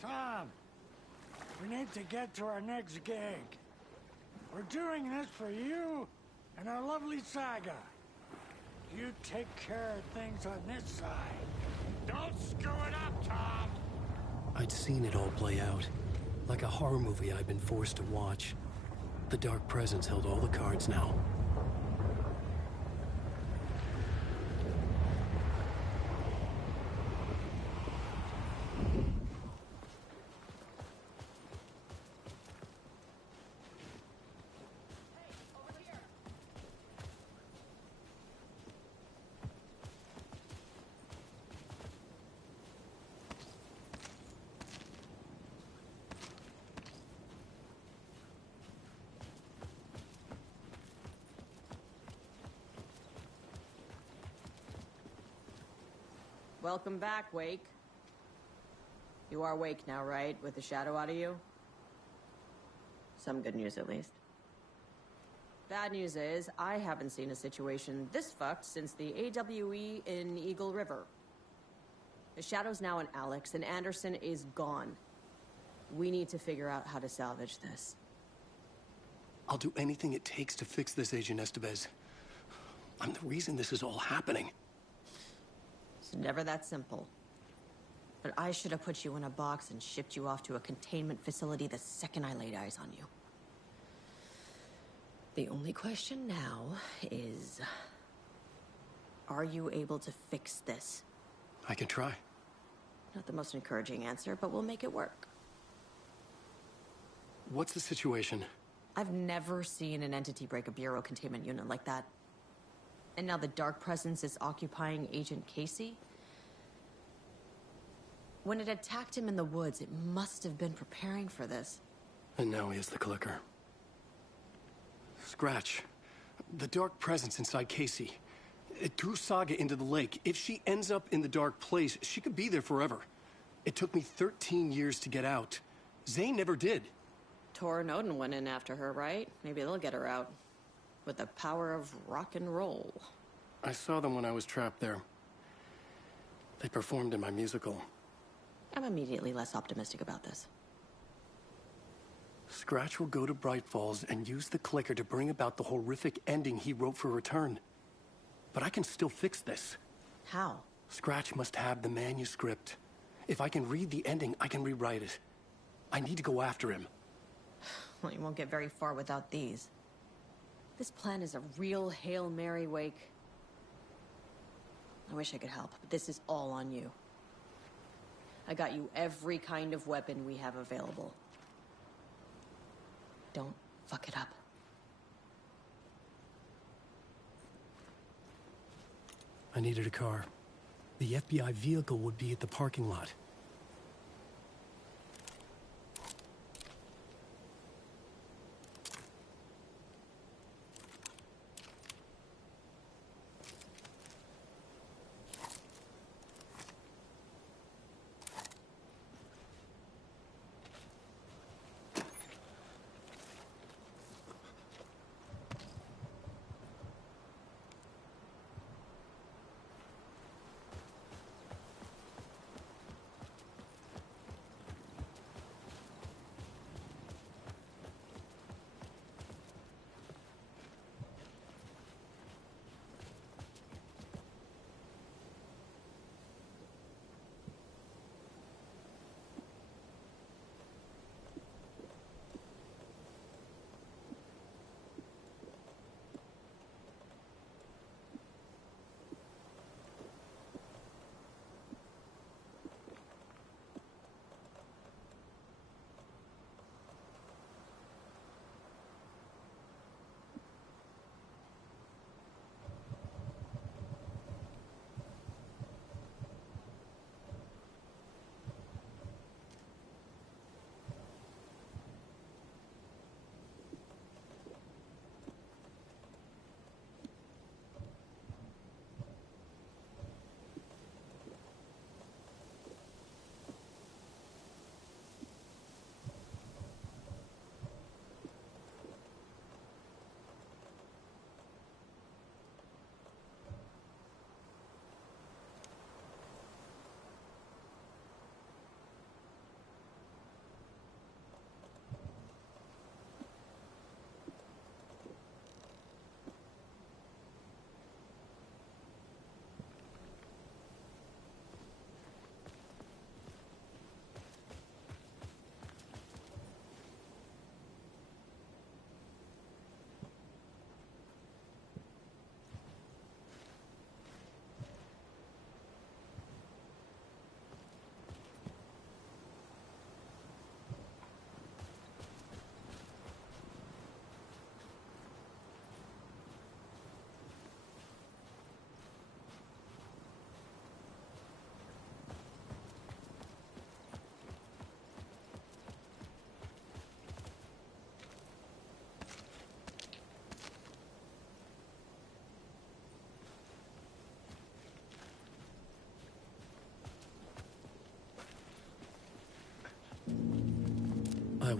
Tom, we need to get to our next gig. We're doing this for you and our lovely saga. You take care of things on this side. Don't screw it up, Tom! I'd seen it all play out. Like a horror movie I'd been forced to watch. The Dark Presence held all the cards now. Welcome back, Wake. You are Wake now, right? With the shadow out of you? Some good news, at least. Bad news is, I haven't seen a situation this fucked since the AWE in Eagle River. The shadow's now in Alex, and Anderson is gone. We need to figure out how to salvage this. I'll do anything it takes to fix this, Agent Estevez. I'm the reason this is all happening. It's never that simple. But I should have put you in a box and shipped you off to a containment facility the second I laid eyes on you. The only question now is... are you able to fix this? I can try. Not the most encouraging answer, but we'll make it work. What's the situation? I've never seen an entity break a Bureau containment unit like that. And now the Dark Presence is occupying Agent Casey? When it attacked him in the woods, it must have been preparing for this. And now he has the clicker. Scratch. The Dark Presence inside Casey. It threw Saga into the lake. If she ends up in the Dark Place, she could be there forever. It took me 13 years to get out. Zane never did. Tor and Odin went in after her, right? Maybe they'll get her out. With the power of rock and roll. I saw them when I was trapped there. They performed in my musical. I'm immediately less optimistic about this. Scratch will go to Bright Falls and use the clicker to bring about the horrific ending he wrote for Return. But I can still fix this. How? Scratch must have the manuscript. If I can read the ending, I can rewrite it. I need to go after him. Well, you won't get very far without these. This plan is a real Hail Mary, Wake. I wish I could help, but this is all on you. I got you every kind of weapon we have available. Don't fuck it up. I needed a car. The FBI vehicle would be at the parking lot.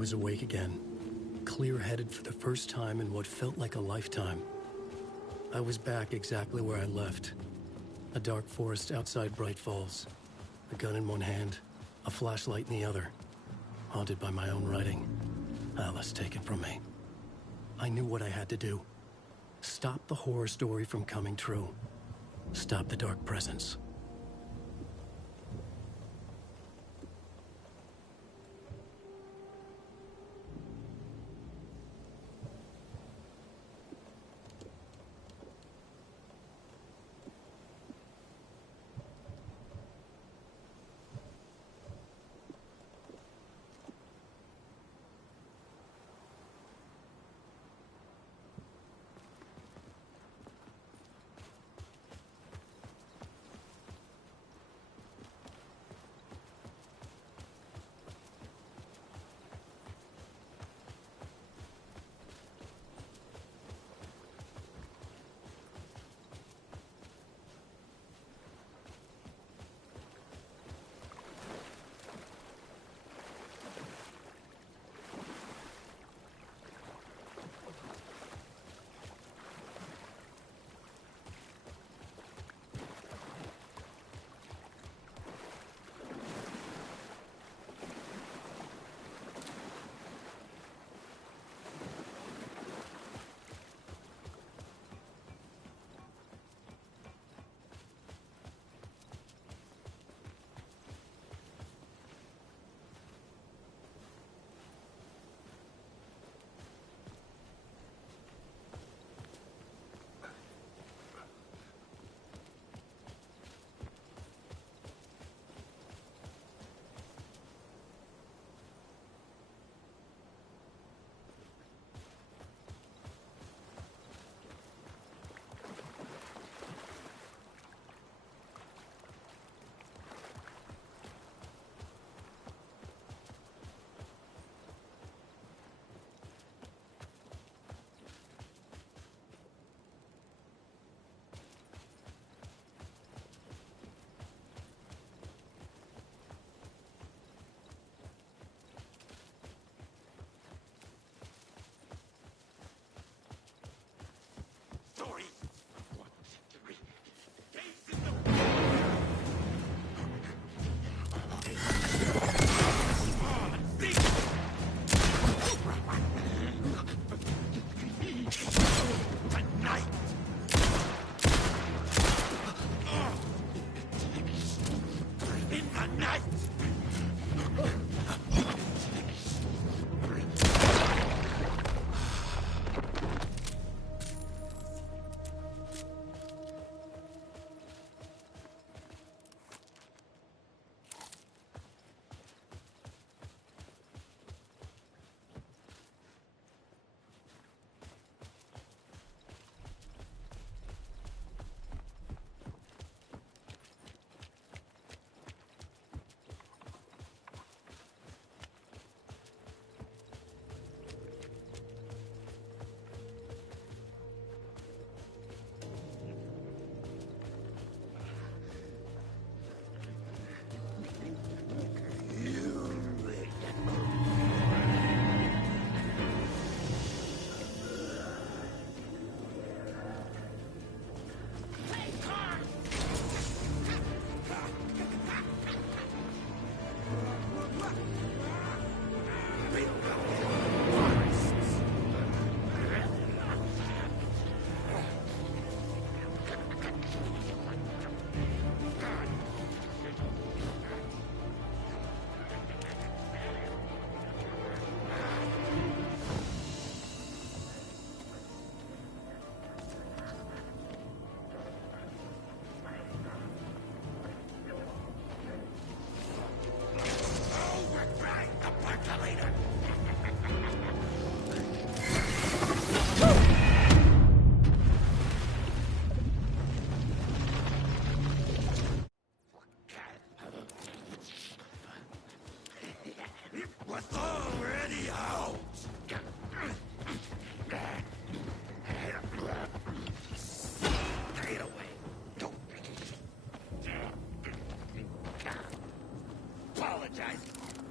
was awake again, clear-headed for the first time in what felt like a lifetime. I was back exactly where I left. A dark forest outside Bright Falls. A gun in one hand, a flashlight in the other. Haunted by my own writing. Alice, take it from me. I knew what I had to do. Stop the horror story from coming true. Stop the dark presence.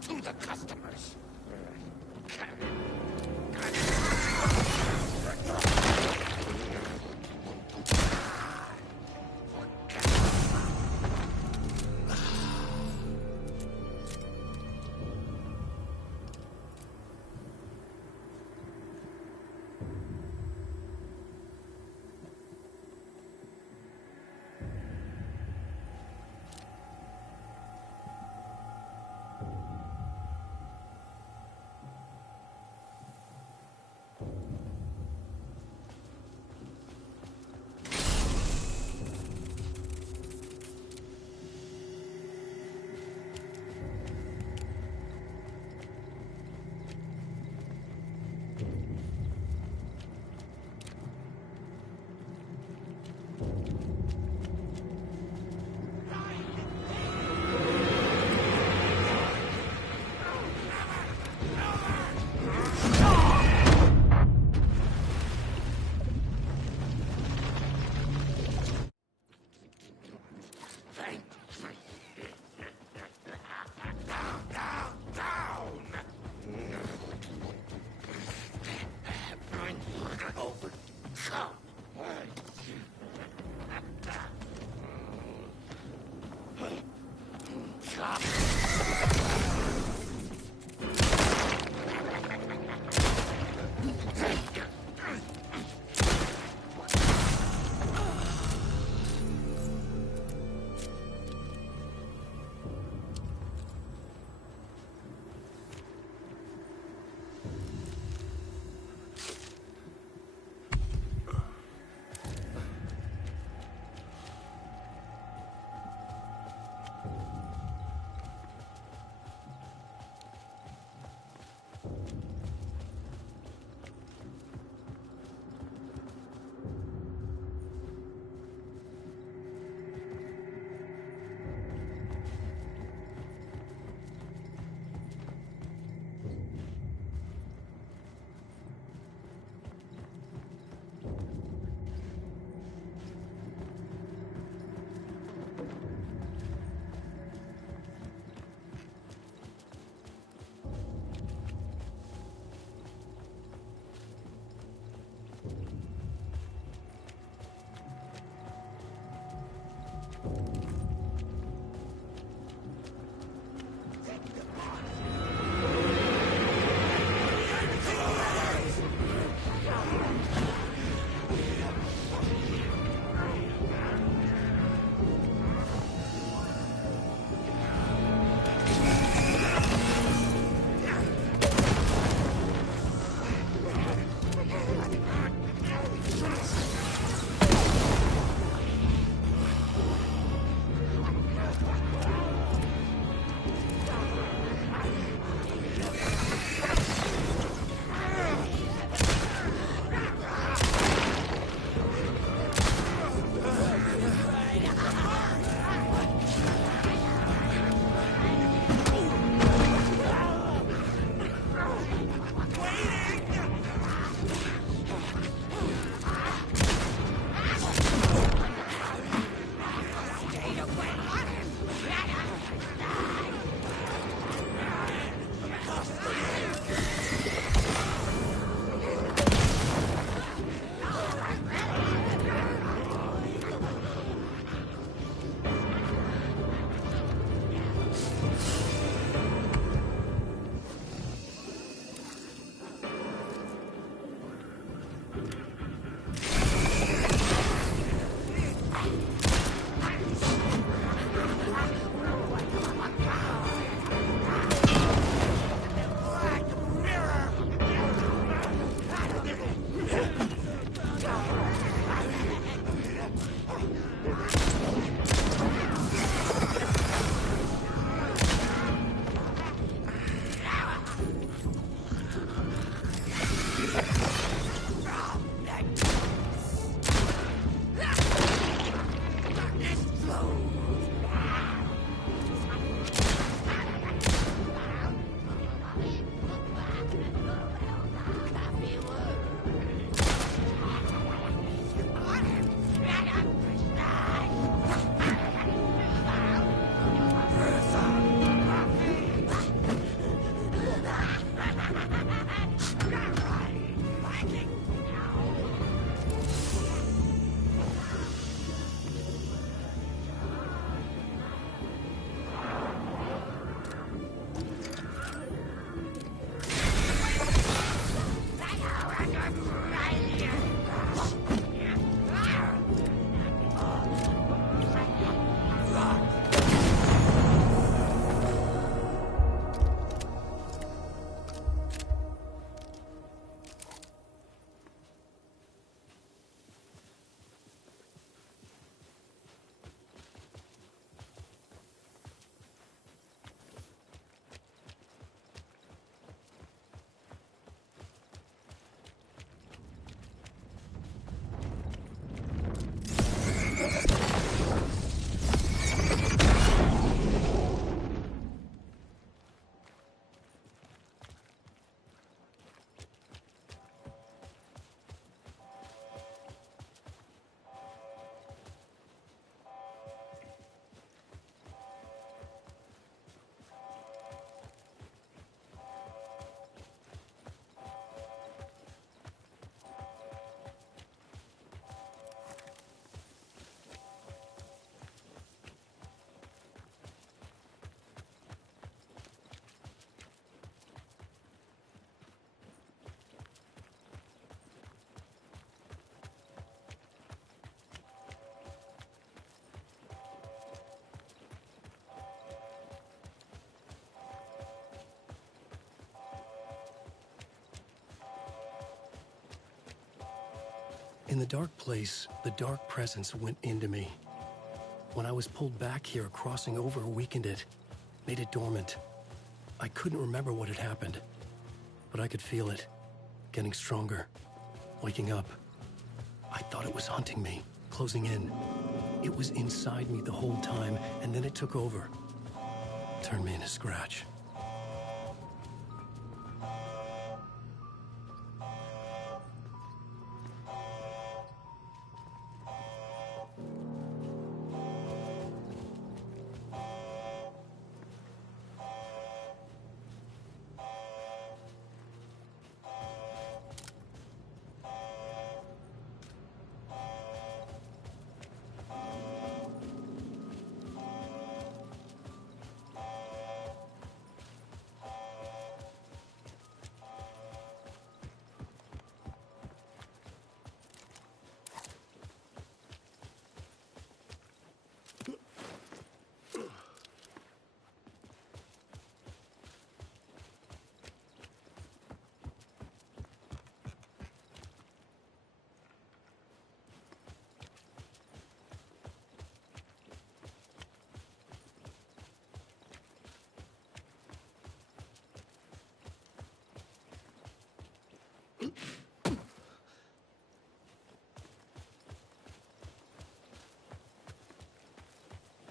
To the customers. In the dark place, the dark presence went into me. When I was pulled back here, crossing over weakened it, made it dormant. I couldn't remember what had happened, but I could feel it, getting stronger, waking up. I thought it was hunting me, closing in. It was inside me the whole time, and then it took over. Turned me into scratch.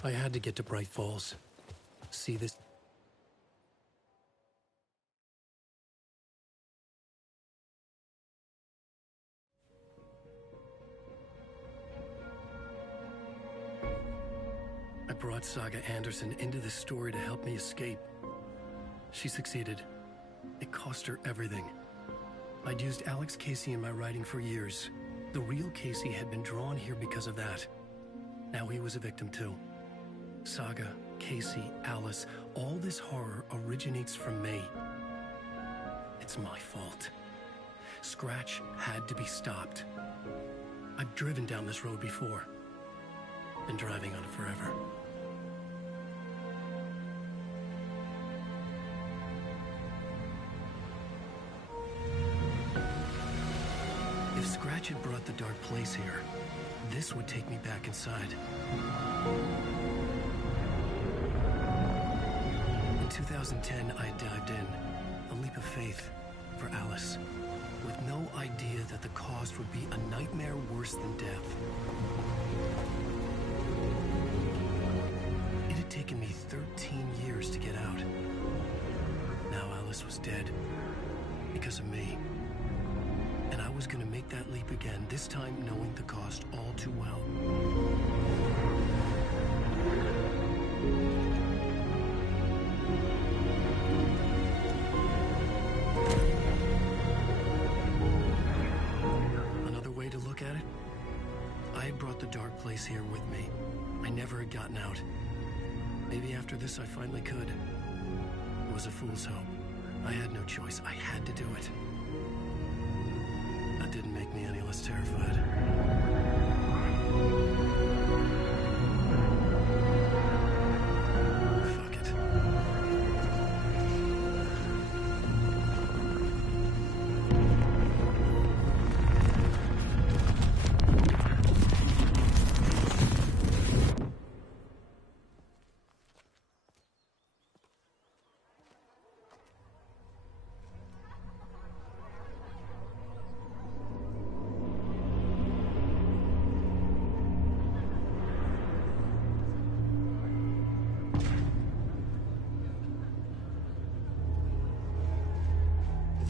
I had to get to Bright Falls. See this? I brought Saga Anderson into this story to help me escape. She succeeded. It cost her everything. I'd used Alex Casey in my writing for years. The real Casey had been drawn here because of that. Now he was a victim too. Saga, Casey, Alice, all this horror originates from me. It's my fault. Scratch had to be stopped. I've driven down this road before. Been driving on it forever. If Scratch had brought the Dark Place here, this would take me back inside. In 2010, I dived in, a leap of faith for Alice, with no idea that the cost would be a nightmare worse than death. It had taken me 13 years to get out. Now Alice was dead, because of me. And I was gonna make that leap again, this time knowing the cost all too well. Another way to look at it? I had brought the Dark Place here with me. I never had gotten out. Maybe after this I finally could. It was a fool's hope. I had no choice. I had to do it. That didn't make me any less terrified. Fuck it.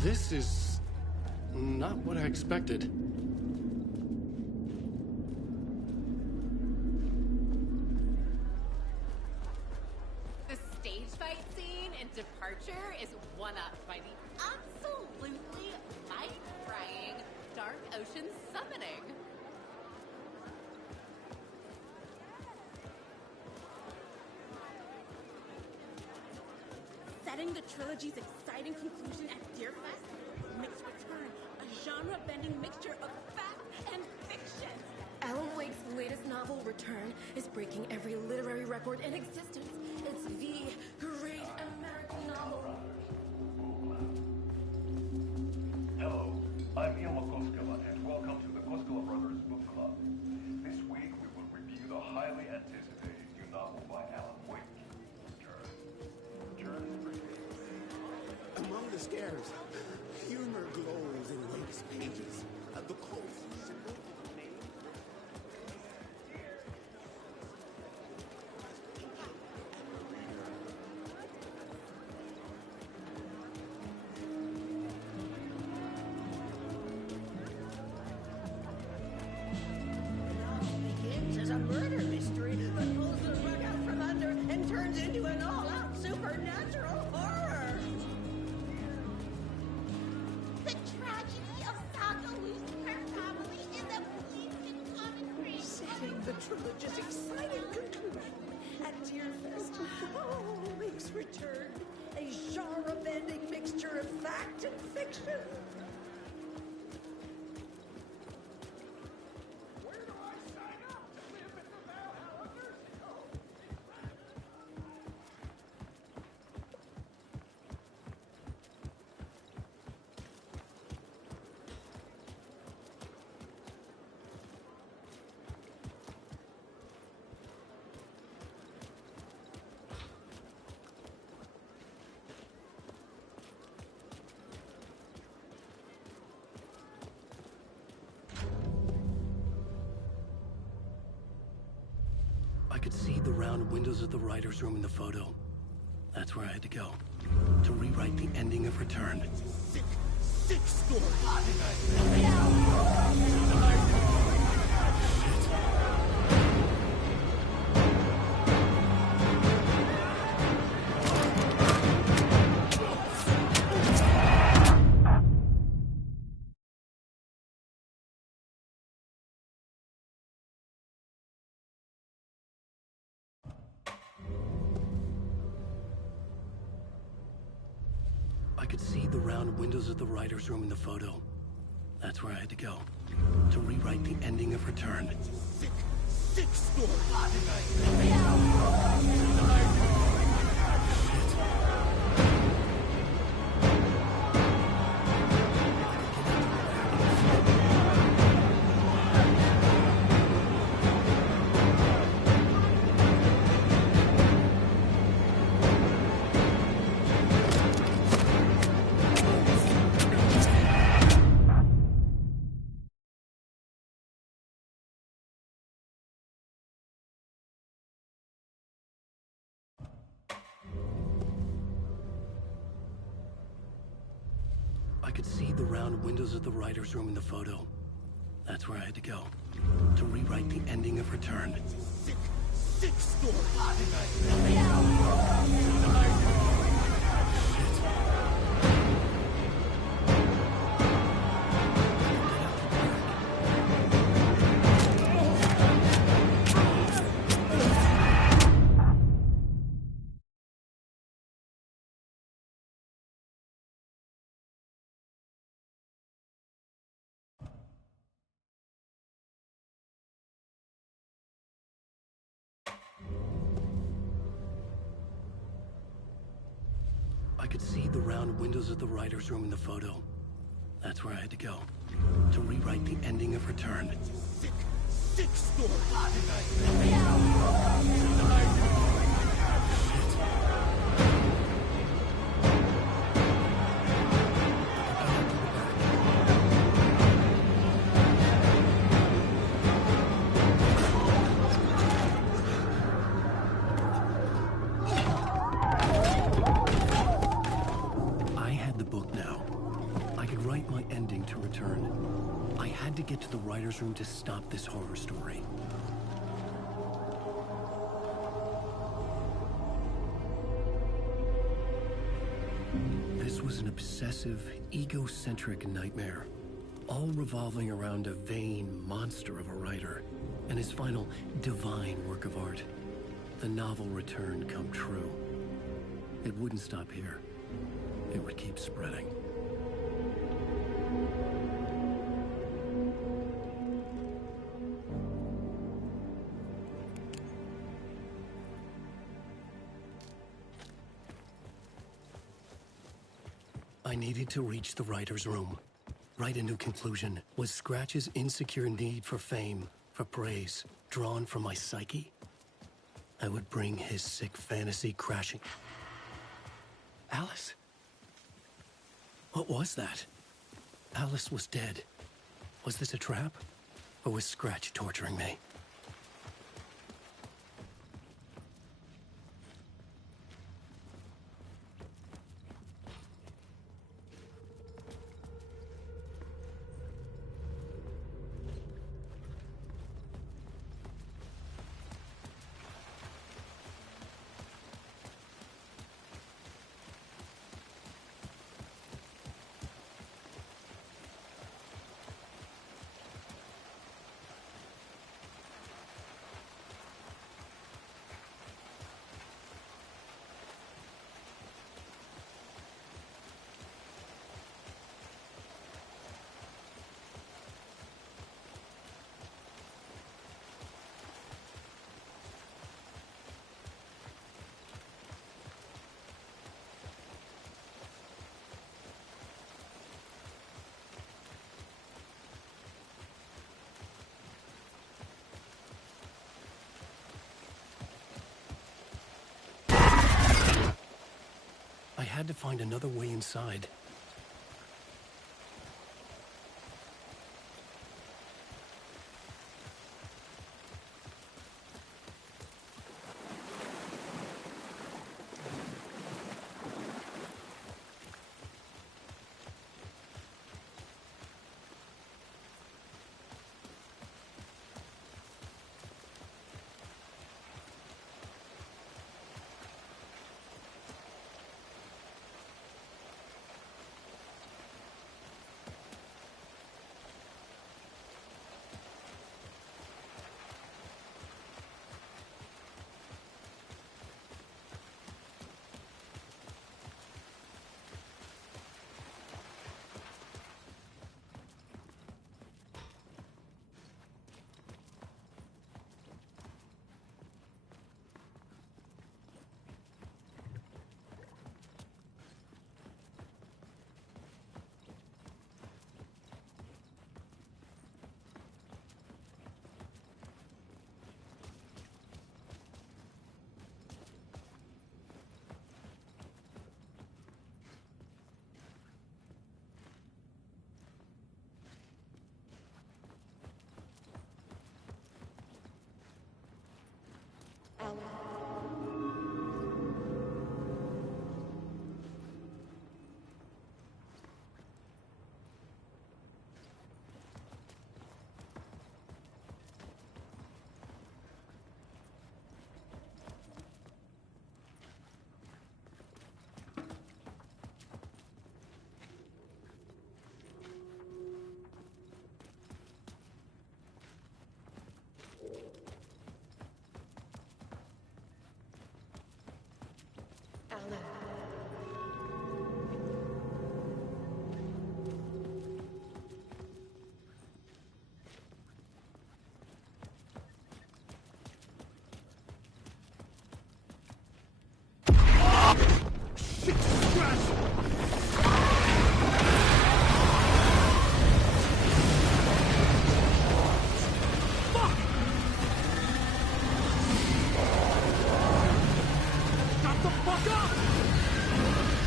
This is not what I expected. The stage fight scene in Departure is one-up by the absolutely mind-frying Dark Ocean Summoning. Setting the trilogy's exciting conclusion at Deerfest, Mixed Return, a genre-bending mixture of fact and fiction. Alan Wake's latest novel, Return, is breaking every literary record in existence. It's the great American novel. Hello, I'm Ilma Koskela, and welcome to the Koskela Brothers Book Club. This week we will review the highly anticipated new novel by Alan Wake, Return. Return is pretty. Among the scares, humor glows in Wake's pages. The cold symbol of name. Begins as a murder mystery that pulls the rug out from under and turns into an all-out supernatural horror. The tragedy of Saga losing her family in the police and common creation. Setting the trilogy's exciting conclusion at Deerfest. Oh, Wake's Return, a genre-bending mixture of fact and fiction. I could see the round windows of the writer's room in the photo. That's where I had to go. To rewrite the ending of Return. Sick story. I could see the round windows of the writer's room in the photo. That's where I had to go. To rewrite the ending of Return. Sick story. I could see the round windows of the writer's room in the photo. That's where I had to go. To rewrite the ending of Return. Sick story. I could see the round windows of the writer's room in the photo. That's where I had to go. To rewrite the ending of Return. Sick story. I had the book now. I could write my ending to Return. I had to get to the writer's room to stop this horror story. This was an obsessive, egocentric nightmare, all revolving around a vain monster of a writer and his final divine work of art, the novel Return come true. It wouldn't stop here. It would keep spreading. I needed to reach the writer's room. Write a new conclusion. Was Scratch's insecure need for fame, for praise, drawn from my psyche? I would bring his sick fantasy crashing. Alice? What was that? Alice was dead. Was this a trap? Or was Scratch torturing me? I had to find another way inside. fuck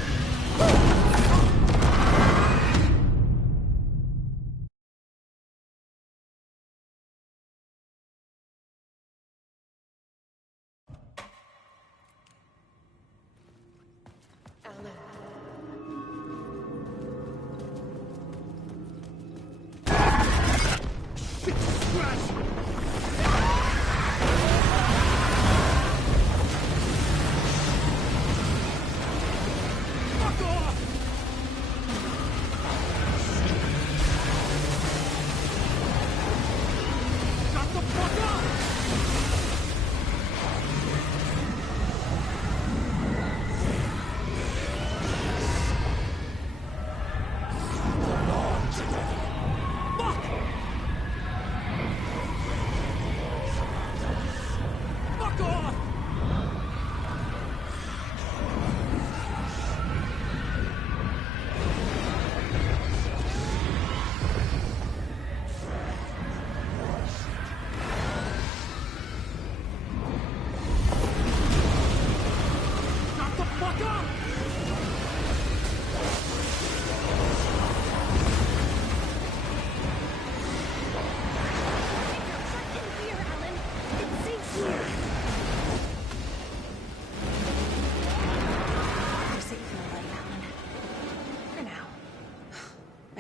off!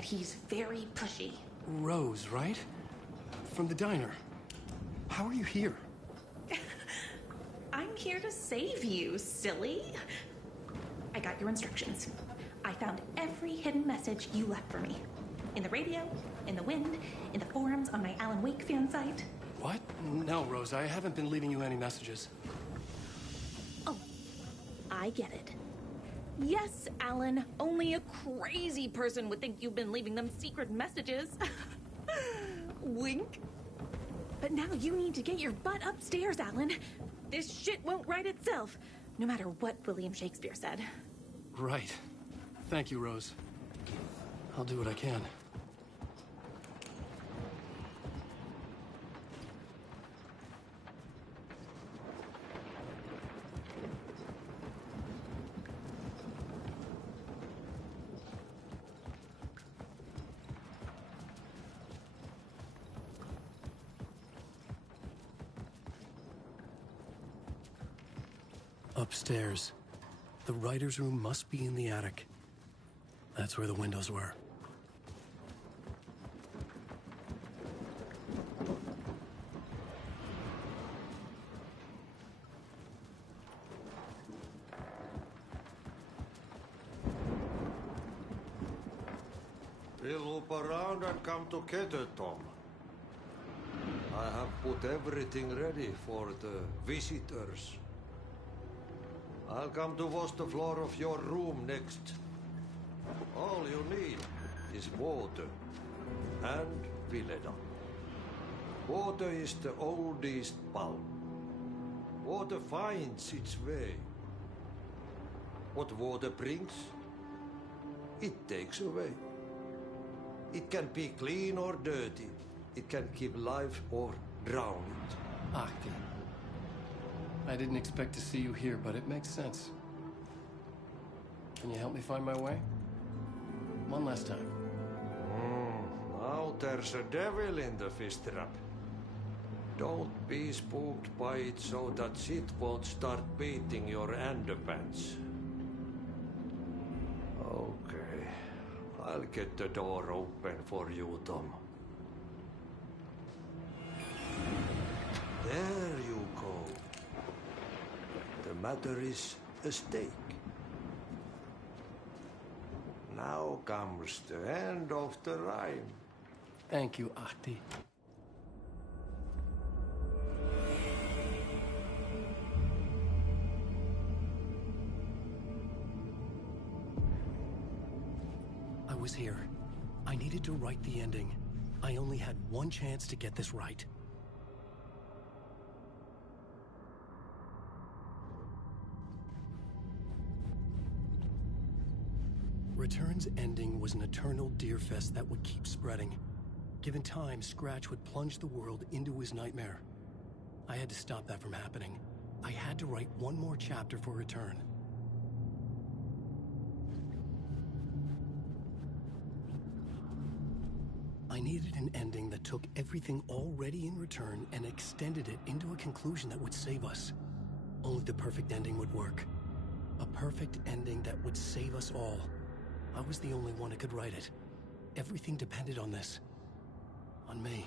He's very pushy. Rose, right? From the diner. How are you here? I'm here to save you, silly. I got your instructions. I found every hidden message you left for me. In the radio, in the wind, in the forums on my Alan Wake fan site. What? No, Rose, I haven't been leaving you any messages. Oh, I get it. Yes, Alan, only a crazy person would think you've been leaving them secret messages. Wink. But now you need to get your butt upstairs, Alan. This shit won't right itself, no matter what William Shakespeare said. Right. Thank you, Rose. I'll do what I can. Upstairs. The writer's room must be in the attic. That's where the windows were. We'll loop around and come together, Tom. I have put everything ready for the visitors. I'll come to wash the floor of your room next. All you need is water and Vileda. Water is the oldest bulb. Water finds its way. What water brings, it takes away. It can be clean or dirty. It can keep life or drown it. Ahti. I didn't expect to see you here, but it makes sense. Can you help me find my way? One last time. Now there's a devil in the fish trap. Don't be spooked by it so that shit won't start beating your underpants. Okay. I'll get the door open for you, Tom. There you go. The matter is a stake. Now comes the end of the rhyme. Thank you, Ahti. I was here. I needed to write the ending. I only had one chance to get this right. Return's ending was an eternal Deerfest that would keep spreading. Given time, Scratch would plunge the world into his nightmare. I had to stop that from happening. I had to write one more chapter for Return. I needed an ending that took everything already in return and extended it into a conclusion that would save us. Only the perfect ending would work. A perfect ending that would save us all. I was the only one who could write it. Everything depended on this. On me.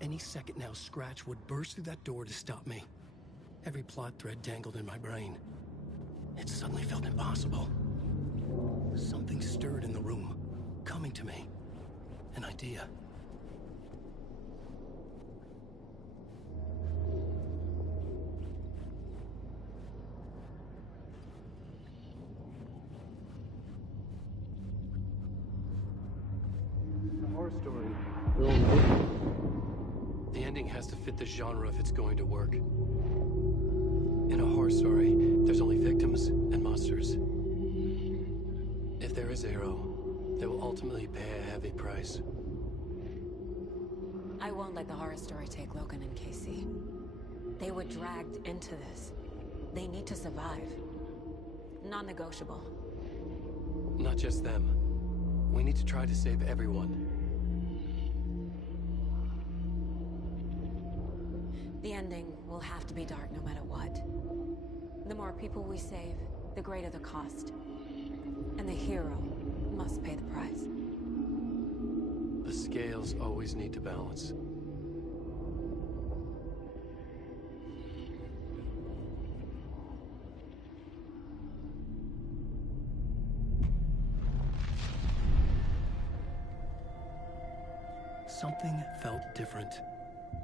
Any second now, Scratch would burst through that door to stop me. Every plot thread tangled in my brain. It suddenly felt impossible. Something stirred in the room, coming to me. An idea. A horror story. The ending has to fit the genre if it's going to work. In a horror story, there's only victims and monsters. If there is Arrow, they will ultimately pay a heavy price. I won't let the horror story take Logan and Casey. They were dragged into this. They need to survive. Non-negotiable. Not just them. We need to try to save everyone. The ending will have to be dark no matter what. The more people we save, the greater the cost. And the hero must pay the price. The scales always need to balance. Something felt different.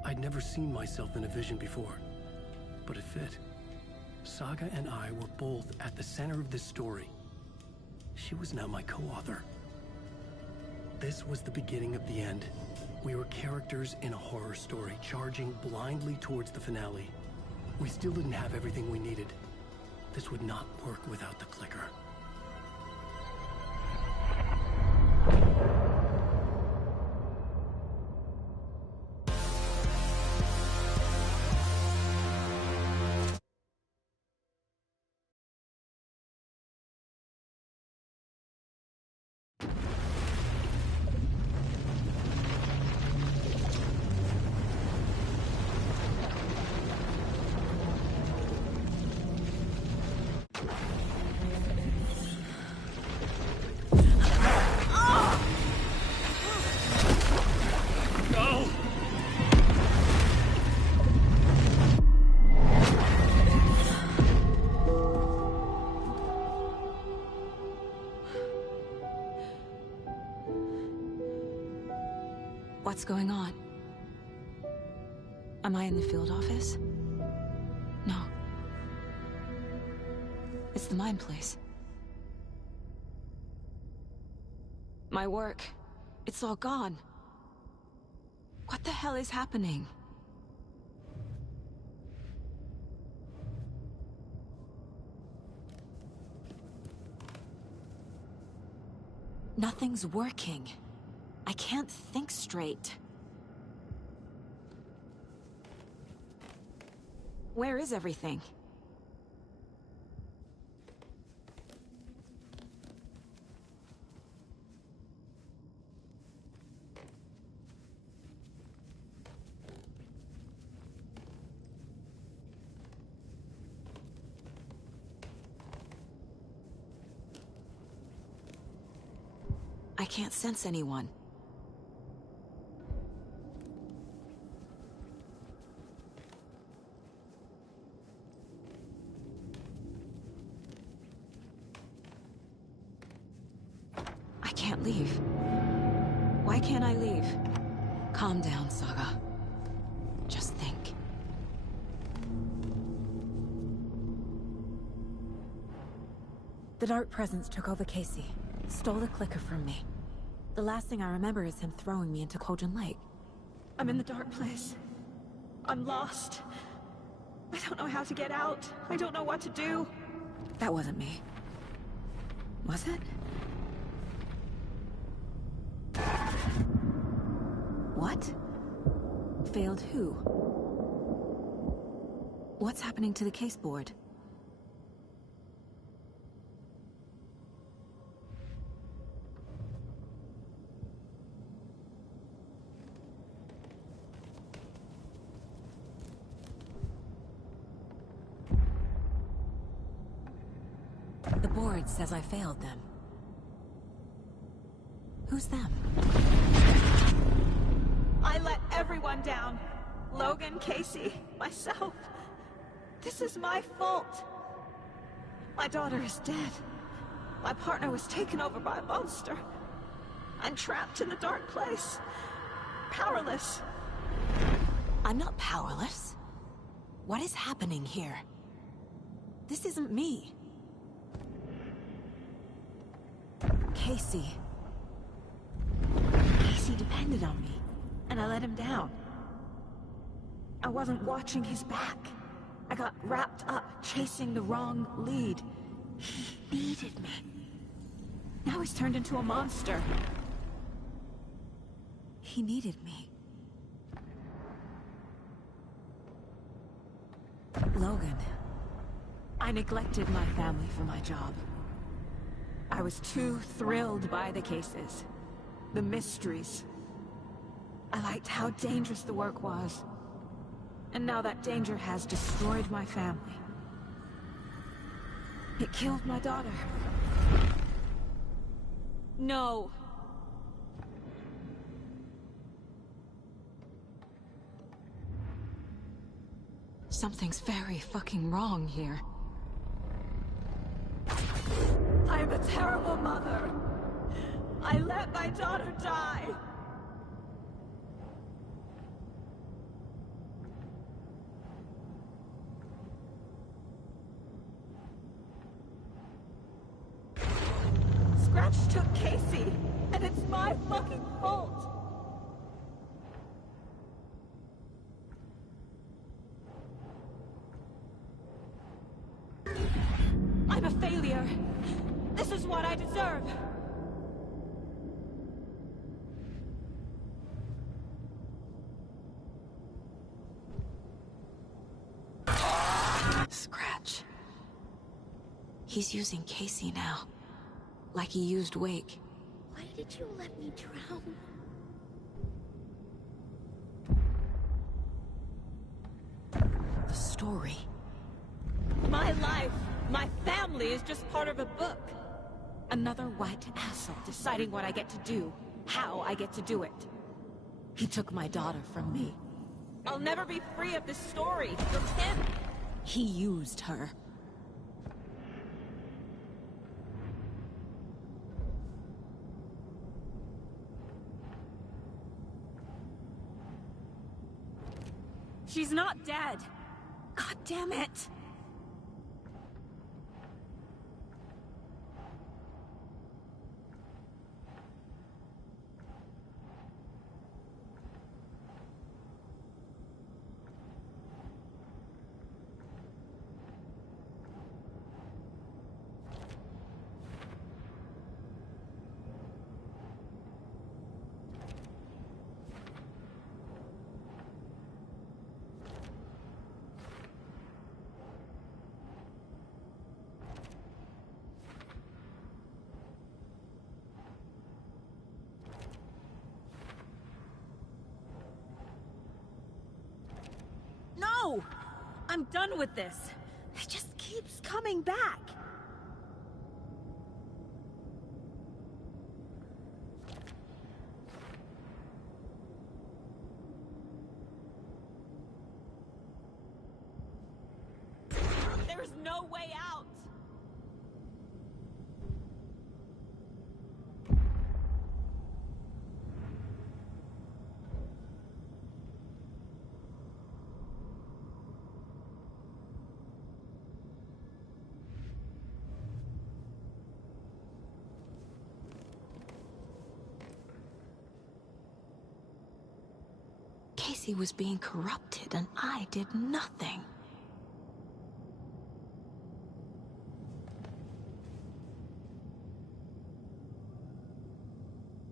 I'd never seen myself in a vision before, but it fit. Saga and I were both at the center of this story. She was now my co-author. This was the beginning of the end. We were characters in a horror story, charging blindly towards the finale. We still didn't have everything we needed. This would not work without the clicker. What's going on? Am I in the field office? No. It's the mine place. My work. It's all gone. What the hell is happening? Nothing's working. I can't think straight. Where is everything? I can't sense anyone. I can't leave. Why can't I leave? Calm down, Saga. Just think. The Dark Presence took over Casey, stole the clicker from me. The last thing I remember is him throwing me into Cauldron Lake. I'm in the dark place. I'm lost. I don't know how to get out. I don't know what to do. That wasn't me. Was it? What? Failed who? What's happening to the case board? board says I failed them. Who's them? I let everyone down. Logan, Casey, myself. This is my fault. My daughter is dead. My partner was taken over by a monster. I'm trapped in the dark place. Powerless. I'm not powerless. What is happening here? This isn't me. Casey. Casey depended on me, and I let him down. I wasn't watching his back. I got wrapped up chasing the wrong lead. He needed me. Now he's turned into a monster. He needed me. Logan. I neglected my family for my job. I was too thrilled by the cases. The mysteries. I liked how dangerous the work was. And now that danger has destroyed my family. It killed my daughter. No. Something's very fucking wrong here. I'm a terrible mother. I let my daughter die. Scratch took Casey, and it's my fucking fault. I'm a failure. This is what I deserve. Scratch. He's using Casey now. Like he used Wake. Why did you let me drown? The story. My life, my family is just part of a book. Another white asshole deciding what I get to do, how I get to do it. He took my daughter from me. I'll never be free of this story from him. He used her. She's not dead. God damn it. No! I'm done with this. It just keeps coming back. There's no way out. Casey was being corrupted, and I did nothing.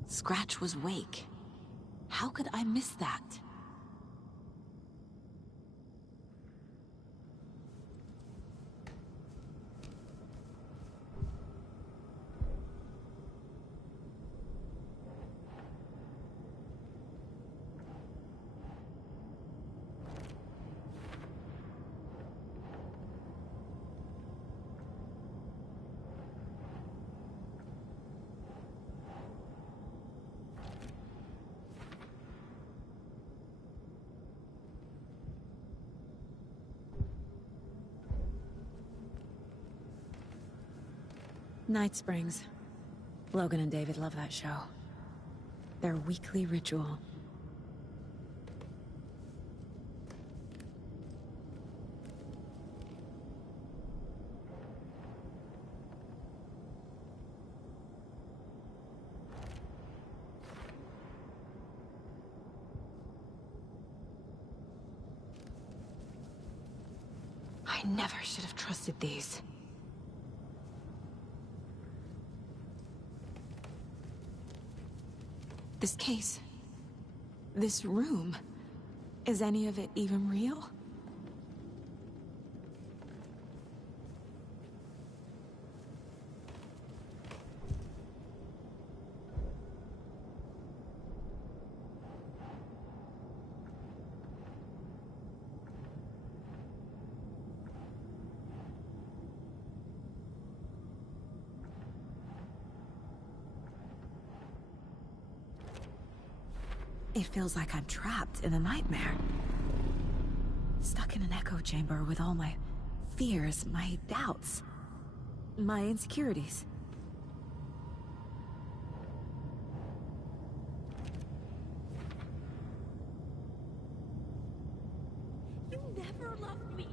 Scratch was Wake. How could I miss that? Night Springs. Logan and David love that show. Their weekly ritual. I never should have trusted these. This case, this room, is any of it even real? It feels like I'm trapped in a nightmare. Stuck in an echo chamber with all my fears, my doubts, my insecurities. You never loved me.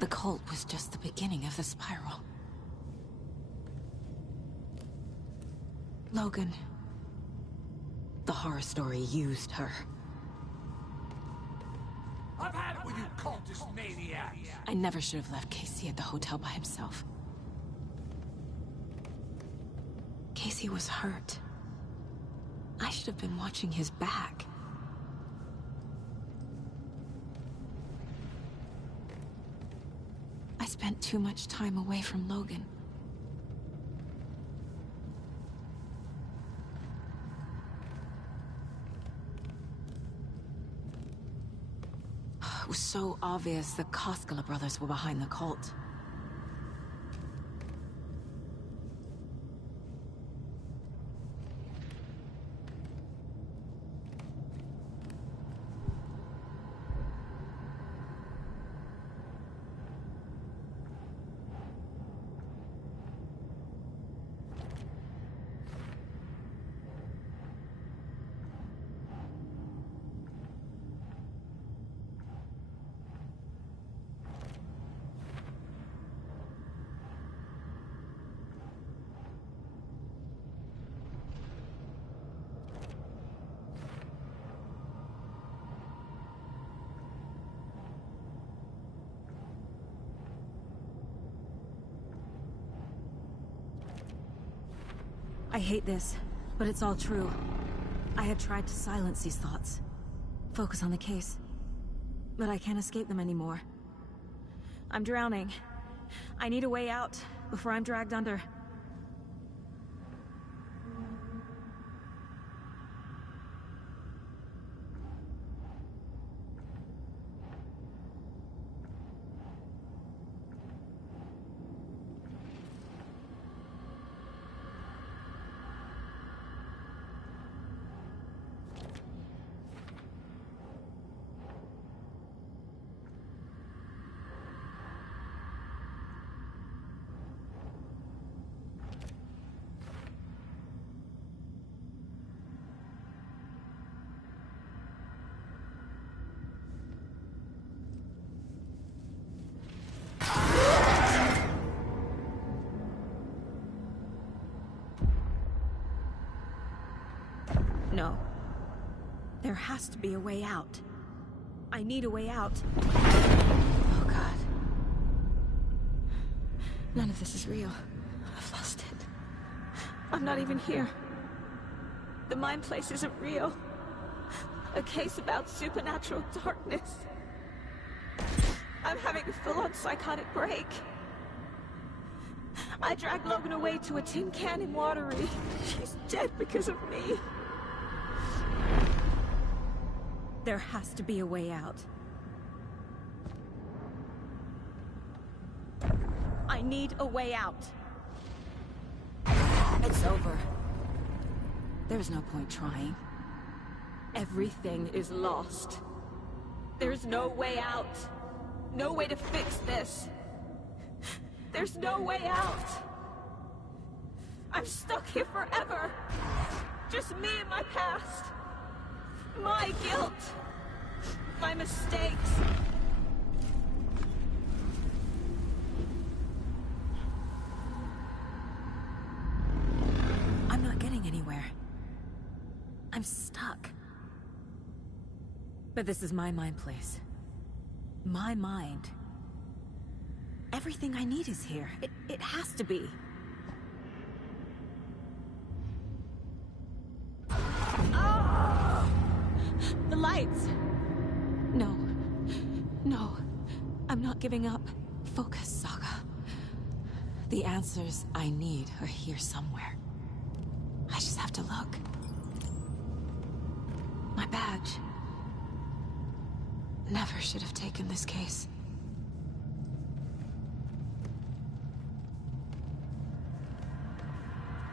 The cult was just the beginning of the spiral. Logan. The horror story used her. I've had it with you cultist maniacs! I never should have left Casey at the hotel by himself. Casey was hurt. I should have been watching his back. I spent too much time away from Logan. It was so obvious the Koskela brothers were behind the cult. I hate this, but it's all true. I had tried to silence these thoughts. Focus on the case. But I can't escape them anymore. I'm drowning. I need a way out before I'm dragged under. No. There has to be a way out. I need a way out. Oh, God. None of this is real. I've lost it. I'm not even here. The Mind Place isn't real. A case about supernatural darkness. I'm having a full-on psychotic break. I dragged Logan away to a tin can in Watery. She's dead because of me. There has to be a way out. I need a way out. It's over. There's no point trying. Everything is lost. There's no way out. no way to fix this. There's no way out. I'm stuck here forever. Just me and my past. My guilt. My mistakes. I'm not getting anywhere. I'm stuck. But this is my mind place. My mind. Everything I need is here. It has to be. Oh! The lights! No. No. I'm not giving up. Focus, Saga. The answers I need are here somewhere. I just have to look. My badge. Never should have taken this case.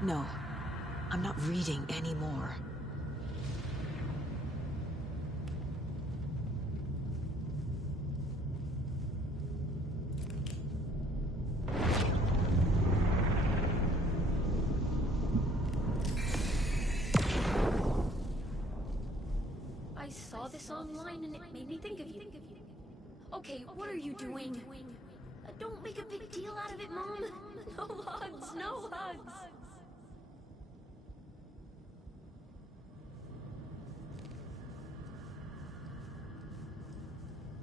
No. I'm not reading anymore. I saw this online and it made me think of you. Okay, what are you doing? Don't make a big deal out of it, Mom. No hugs, no hugs.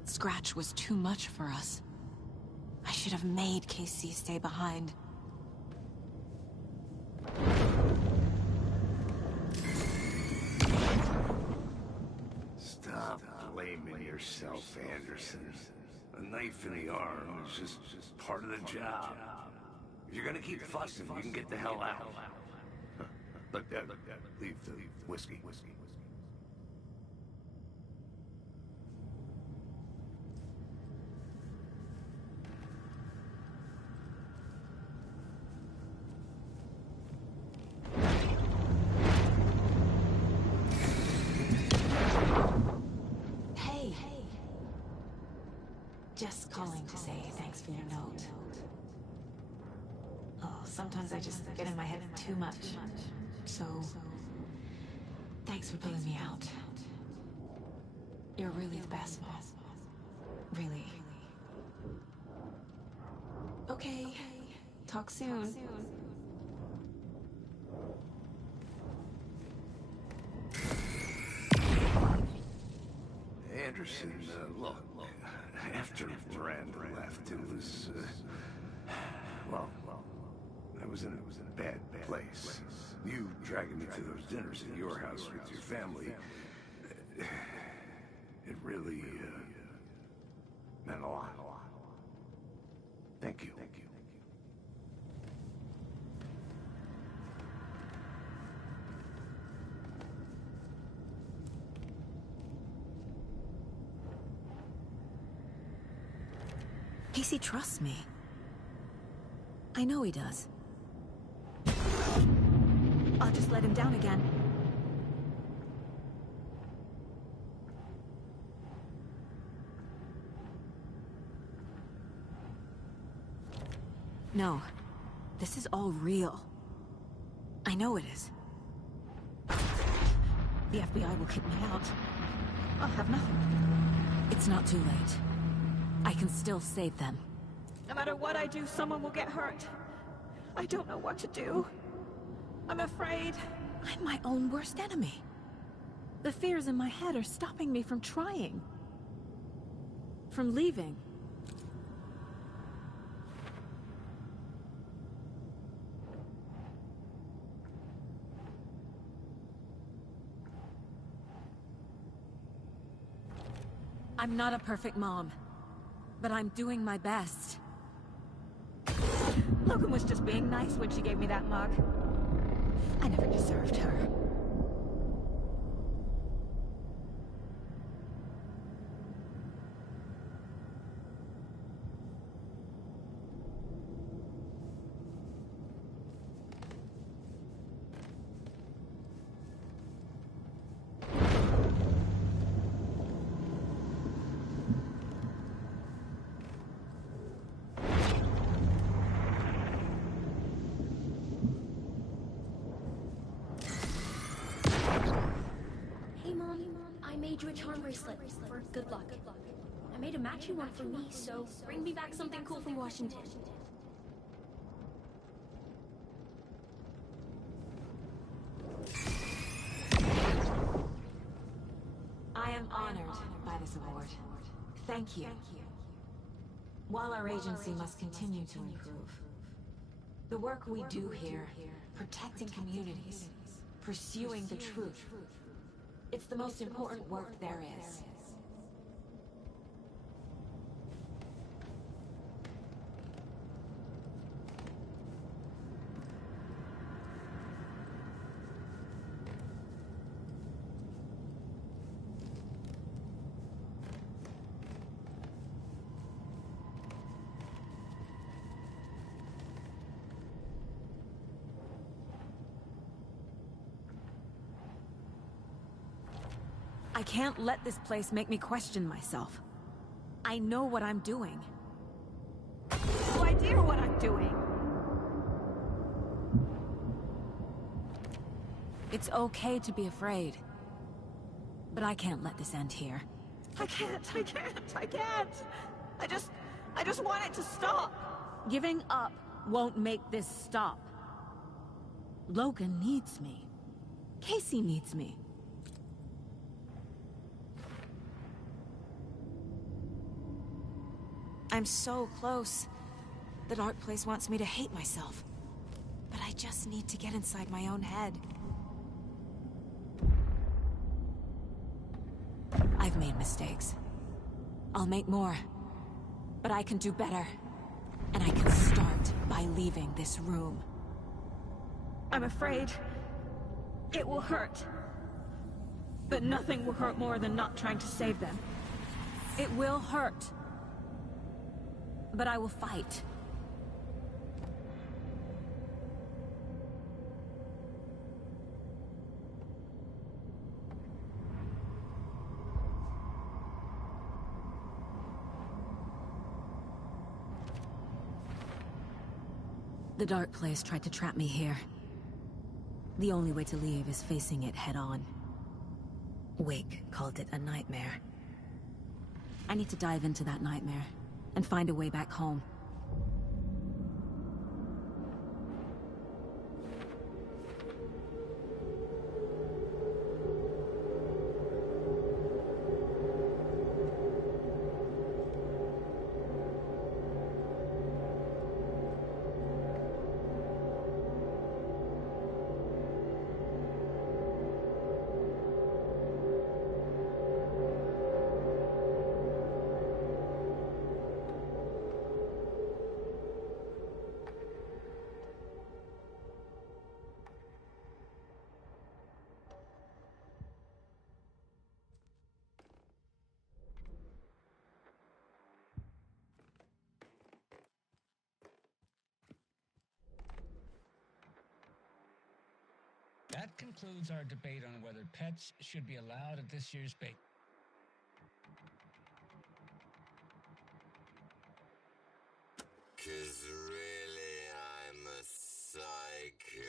Scratch was too much for us. I should have made Casey stay behind. Stop blaming yourself, Anderson. A knife in the arm is just part of the job. If you're gonna keep fussing, you can get the hell out. Look, leave the whiskey. Just calling to say thanks for your note. Oh, sometimes I just get in my head too much. So, thanks for pulling me out. You're really the best, Mom. Really. Okay. Talk soon. Anderson, look, after Miranda left, it was, well, I was in a bad place. You dragging me to those dinners at your house with your family, it really, meant a lot. Thank you. Casey trusts me. I know he does. I'll just let him down again. No. This is all real. I know it is. The FBI will kick me out. I'll have nothing. It's not too late. I can still save them. No matter what I do, someone will get hurt. I don't know what to do. I'm afraid. I'm my own worst enemy. The fears in my head are stopping me from trying. From leaving. I'm not a perfect mom. But I'm doing my best. Logan was just being nice when she gave me that mug. I never deserved her. I made you a charm bracelet for good luck. I made a matching one for me, so bring me back something cool from Washington. I am honored by this award. Thank you. While our agency must continue to improve, the work we do here, protecting communities, pursuing the truth, it's the most important work there is. I can't let this place make me question myself. I know what I'm doing. No idea what I'm doing. It's okay to be afraid. But I can't let this end here. I can't. I just want it to stop. Giving up won't make this stop. Logan needs me. Casey needs me. I'm so close. The dark place wants me to hate myself. But I just need to get inside my own head. I've made mistakes. I'll make more. But I can do better. And I can start by leaving this room. I'm afraid it will hurt. But nothing will hurt more than not trying to save them. It will hurt. But I will fight. The Dark Place tried to trap me here. The only way to leave is facing it head-on. Wake called it a nightmare. I need to dive into that nightmare and find a way back home. That concludes our debate on whether pets should be allowed at this year's bake. Cause really, I'm a psycho.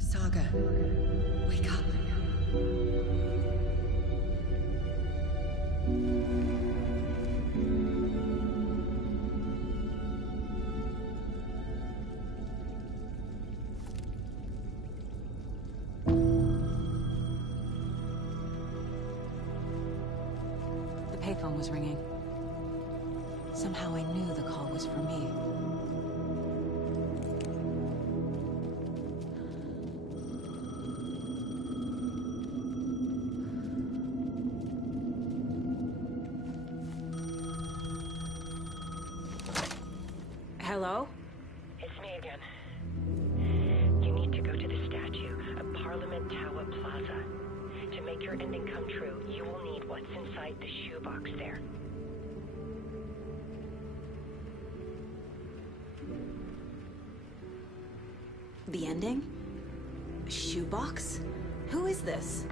Saga, wake up. payphone was ringing. Somehow I knew the call was for me. Hello? It's me again. You need to go to the statue of Parliament Tower Plaza. To make your ending come true, you will need what's inside the shoebox there. The ending? A shoebox? Who is this?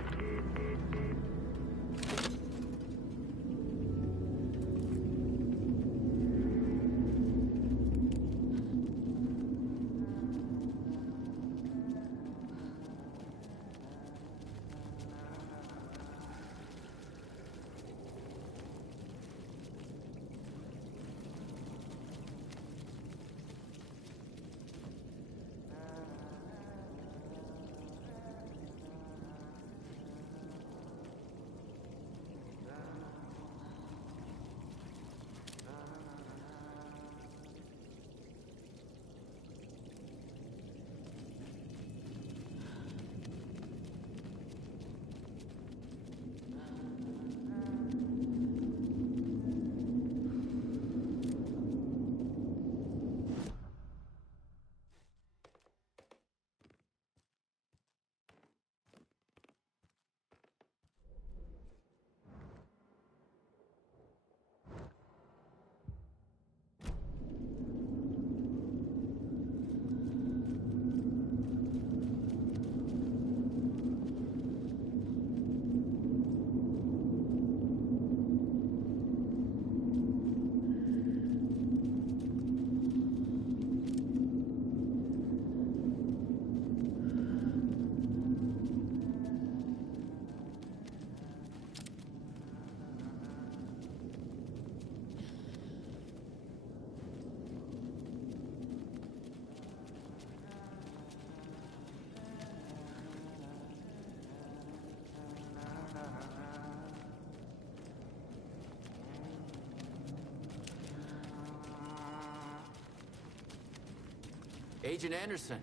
Agent Anderson.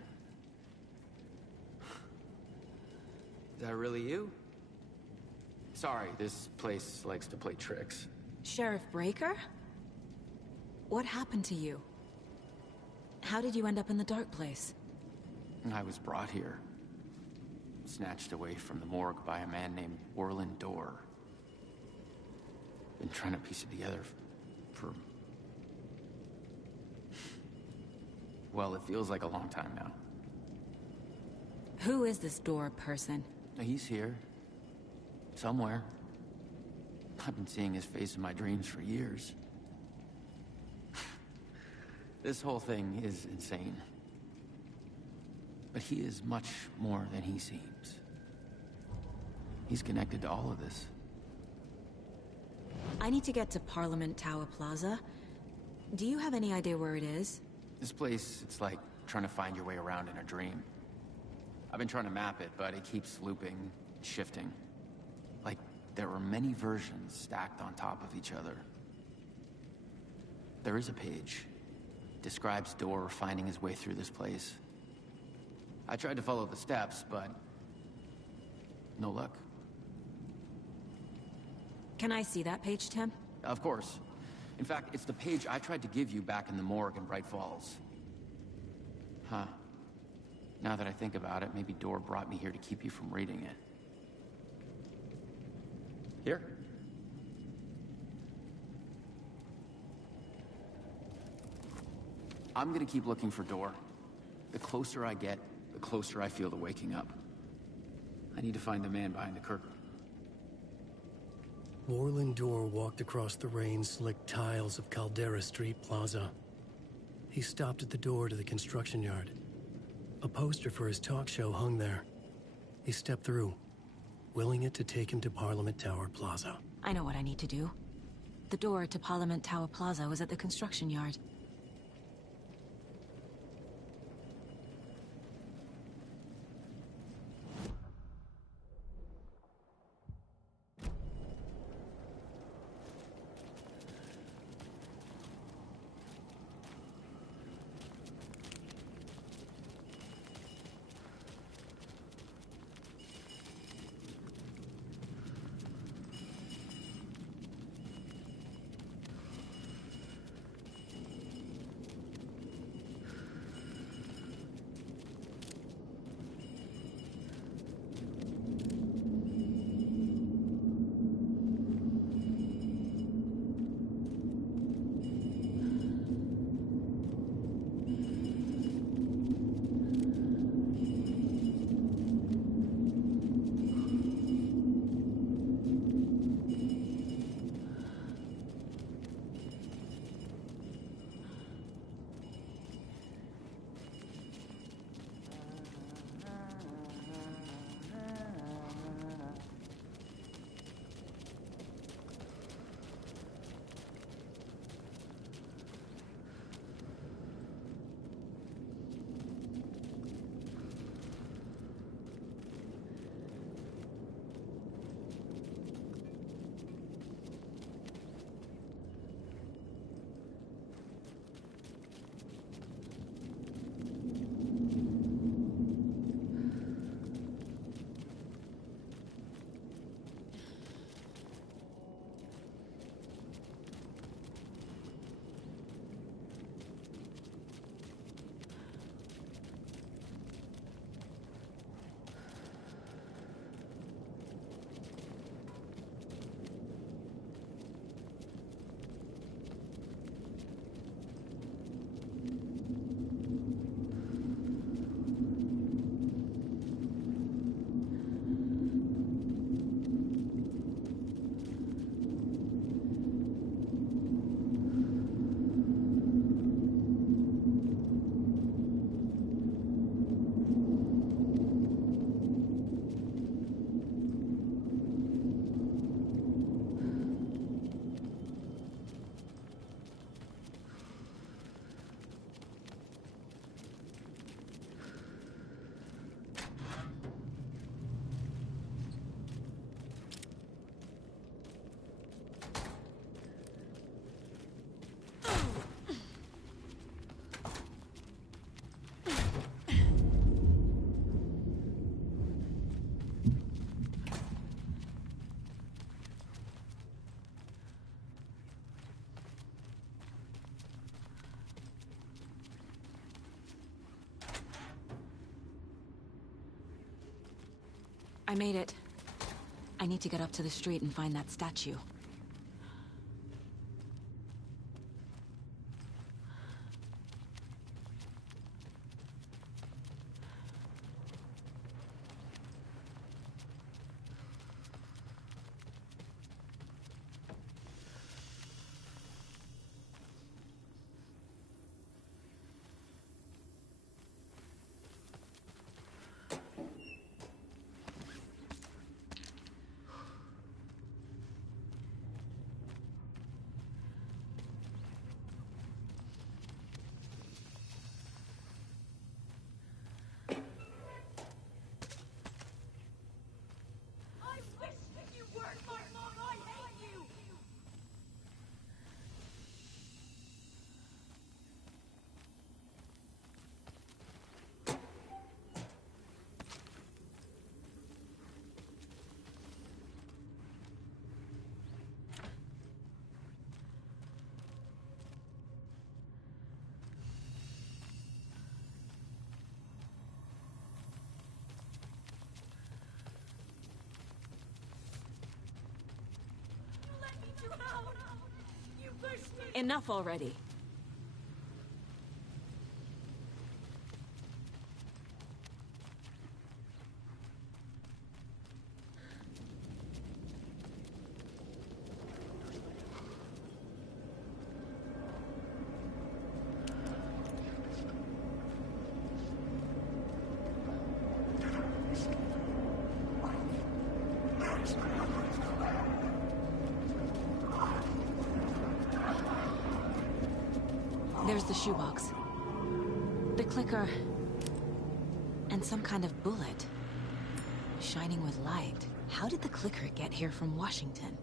Is that really you? Sorry, this place likes to play tricks. Sheriff Breaker? What happened to you? How did you end up in the dark place? I was brought here. Snatched away from the morgue by a man named Orland Dorr. Been trying to piece it together for... well, it feels like a long time now. Who is this Dorr person? He's here. Somewhere. I've been seeing his face in my dreams for years. This whole thing is insane. But he is much more than he seems. He's connected to all of this. I need to get to Parliament Tower Plaza. Do you have any idea where it is? This place, it's like trying to find your way around in a dream. I've been trying to map it, but it keeps looping, shifting. Like there are many versions stacked on top of each other. There is a page. Describes Dorr finding his way through this place. I tried to follow the steps, but no luck. Can I see that page, Tim? Of course. In fact, it's the page I tried to give you back in the morgue in Bright Falls. Huh. Now that I think about it, maybe Dorr brought me here to keep you from reading it. Here. I'm gonna keep looking for Dorr. The closer I get, the closer I feel to waking up. I need to find the man behind the curtain. Orland Dorr walked across the rain-slicked tiles of Caldera Street Plaza. He stopped at the door to the construction yard. A poster for his talk show hung there. He stepped through, willing it to take him to Parliament Tower Plaza. I know what I need to do. The door to Parliament Tower Plaza was at the construction yard. I made it. I need to get up to the street and find that statue. Enough already. There's the shoebox. The clicker. And some kind of bullet. Shining with light. How did the clicker get here from Washington?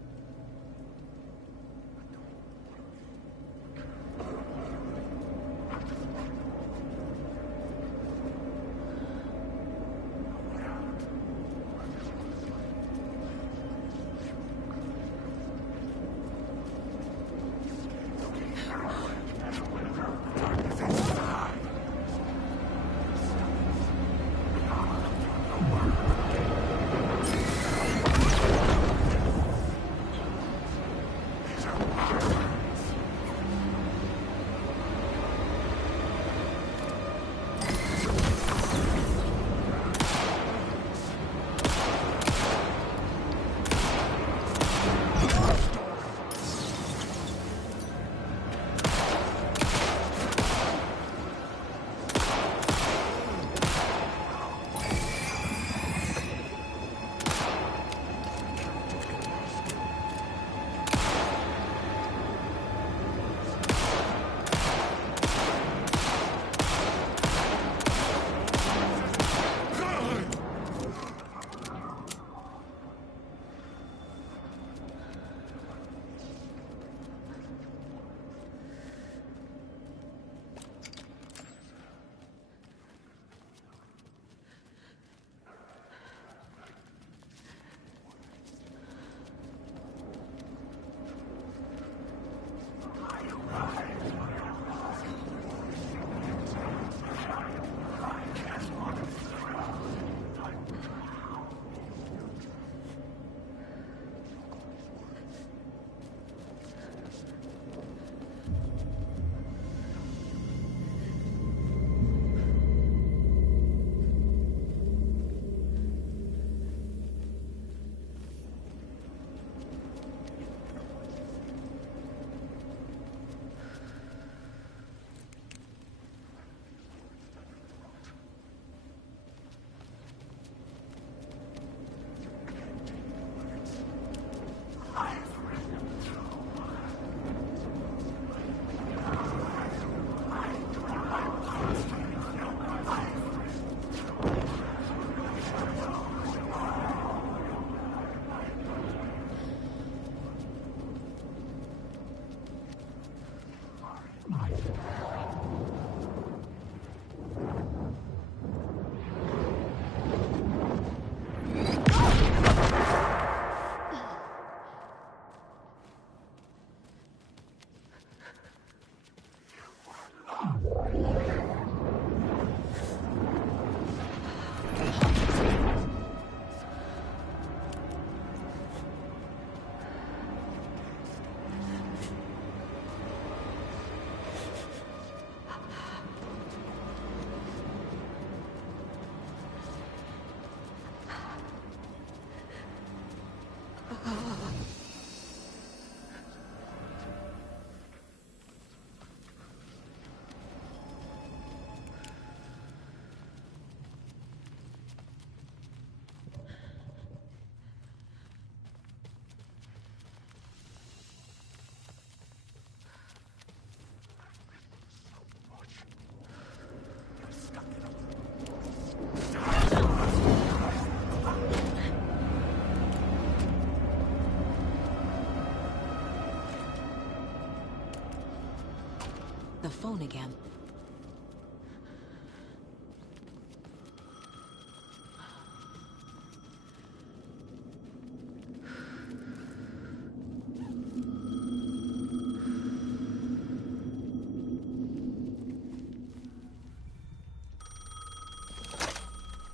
The phone again.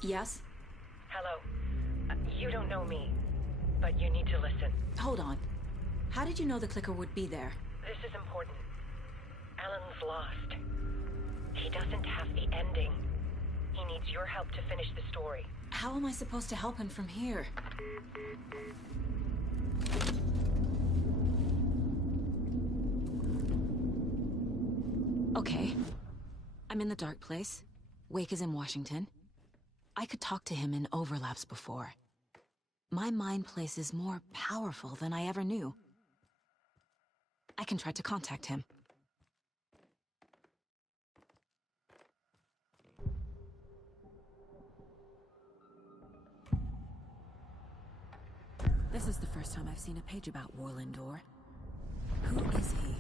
Yes? Hello. You don't know me, but you need to listen. Hold on. How did you know the clicker would be there? This is important. Alan's lost. He doesn't have the ending. He needs your help to finish the story. How am I supposed to help him from here? Okay. I'm in the dark place. Wake is in Washington. I could talk to him in overlaps before. My mind place is more powerful than I ever knew. I can try to contact him. This is the first time I've seen a page about Warlin Door. Who is he?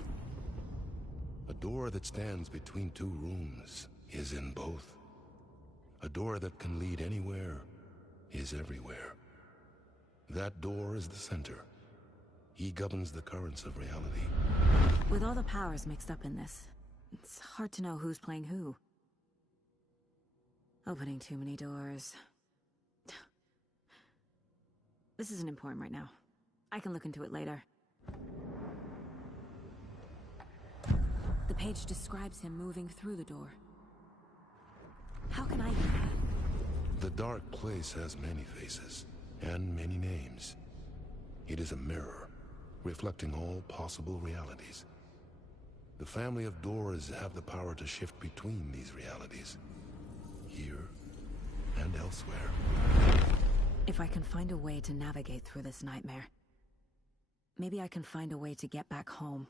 A door that stands between two rooms is in both. A door that can lead anywhere is everywhere. That door is the center. He governs the currents of reality. With all the powers mixed up in this, it's hard to know who's playing who. Opening too many doors. This isn't important right now. I can look into it later. The page describes him moving through the door. How can I do that? The dark place has many faces, and many names. It is a mirror, reflecting all possible realities. The family of doors have the power to shift between these realities, here and elsewhere. If I can find a way to navigate through this nightmare, maybe I can find a way to get back home.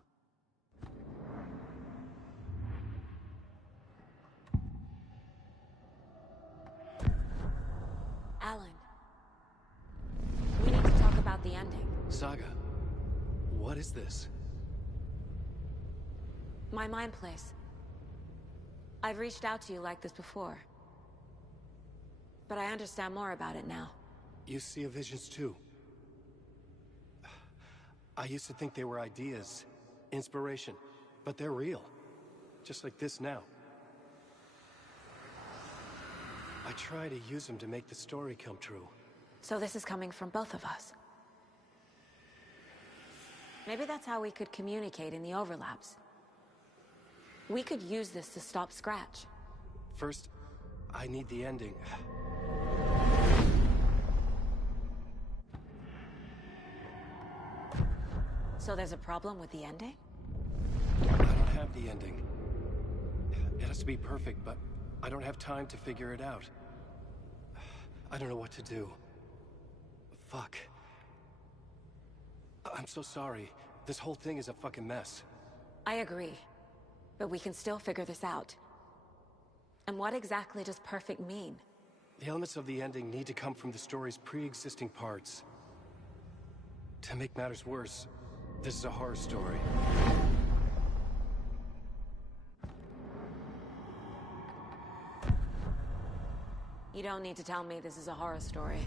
Alan. We need to talk about the ending. Saga, what is this? My mind place. I've reached out to you like this before. But I understand more about it now. You see visions too. I used to think they were ideas, inspiration, but they're real. Just like this now. I try to use them to make the story come true. So this is coming from both of us. Maybe that's how we could communicate in the overlaps. We could use this to stop Scratch. First, I need the ending. So there's a problem with the ending? I don't have the ending. It has to be perfect, but I don't have time to figure it out. I don't know what to do. Fuck. I'm so sorry. This whole thing is a fucking mess. I agree. But we can still figure this out. And what exactly does perfect mean? The elements of the ending need to come from the story's pre-existing parts. To make matters worse, this is a horror story. You don't need to tell me this is a horror story.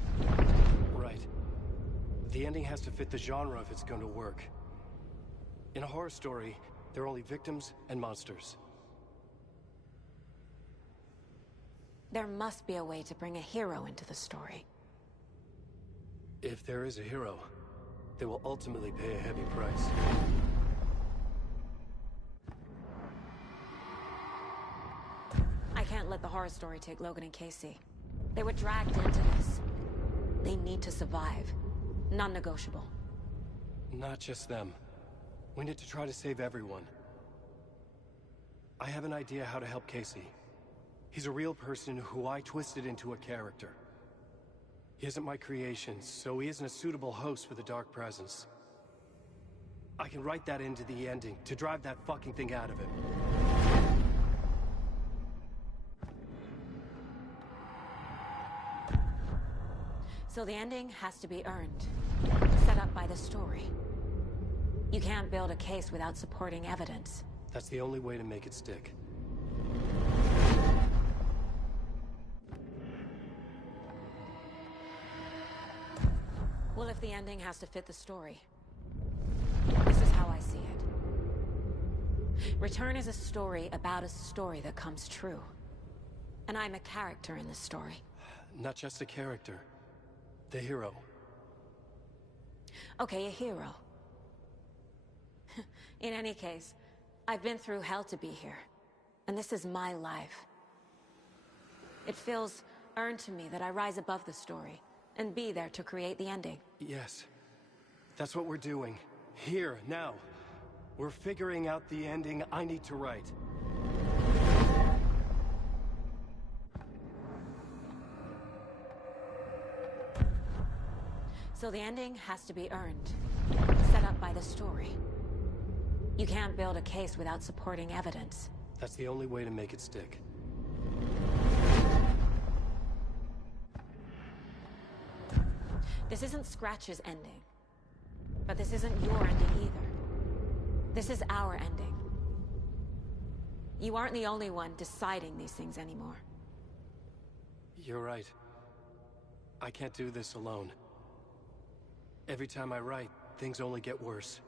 Right. The ending has to fit the genre if it's going to work. In a horror story, there are only victims and monsters. There must be a way to bring a hero into the story. If there is a hero, they will ultimately pay a heavy price. I can't let the horror story take Logan and Casey. They were dragged into this. They need to survive. Non-negotiable. Not just them. We need to try to save everyone. I have an idea how to help Casey. He's a real person who I twisted into a character. He isn't my creation, so he isn't a suitable host for the Dark Presence. I can write that into the ending to drive that fucking thing out of him. So the ending has to be earned. Set up by the story. You can't build a case without supporting evidence. That's the only way to make it stick. Well, if the ending has to fit the story, this is how I see it. Return is a story about a story that comes true. And I'm a character in this story. Not just a character. The hero. Okay, a hero. In any case, I've been through hell to be here. And this is my life. It feels earned to me that I rise above the story and be there to create the ending. Yes. That's what we're doing. Here, now. We're figuring out the ending I need to write. So the ending has to be earned, set up by the story. You can't build a case without supporting evidence. That's the only way to make it stick. This isn't Scratch's ending. But this isn't your ending either. This is our ending. You aren't the only one deciding these things anymore. You're right. I can't do this alone. Every time I write, things only get worse.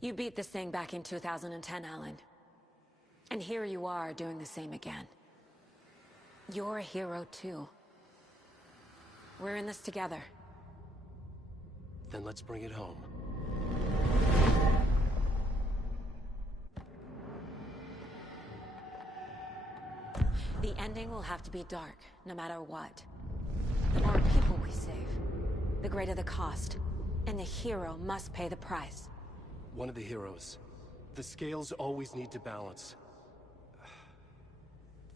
You beat this thing back in 2010, Alan. And here you are doing the same again. You're a hero too. We're in this together. Then let's bring it home. The ending will have to be dark, no matter what. The more people we save, the greater the cost. And the hero must pay the price. One of the heroes. The scales always need to balance.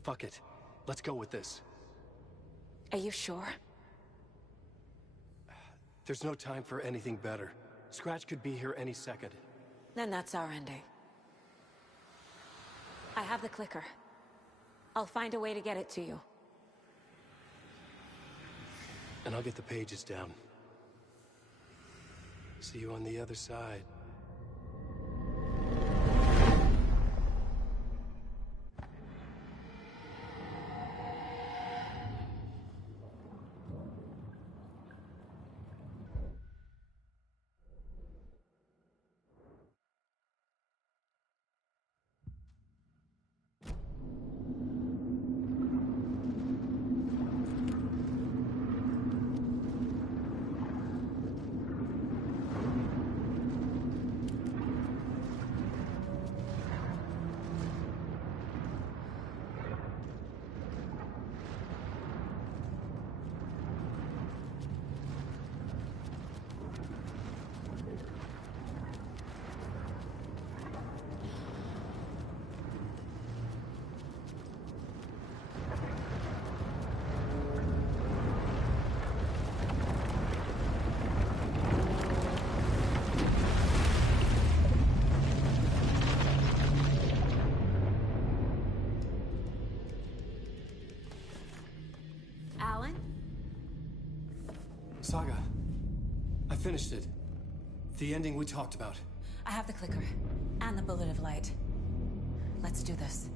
Fuck it. Let's go with this. Are you sure? There's no time for anything better. Scratch could be here any second. Then that's our ending. I have the clicker. I'll find a way to get it to you. And I'll get the pages down. See you on the other side. Saga, I finished it. The ending we talked about. I have the clicker and the bullet of light. Let's do this.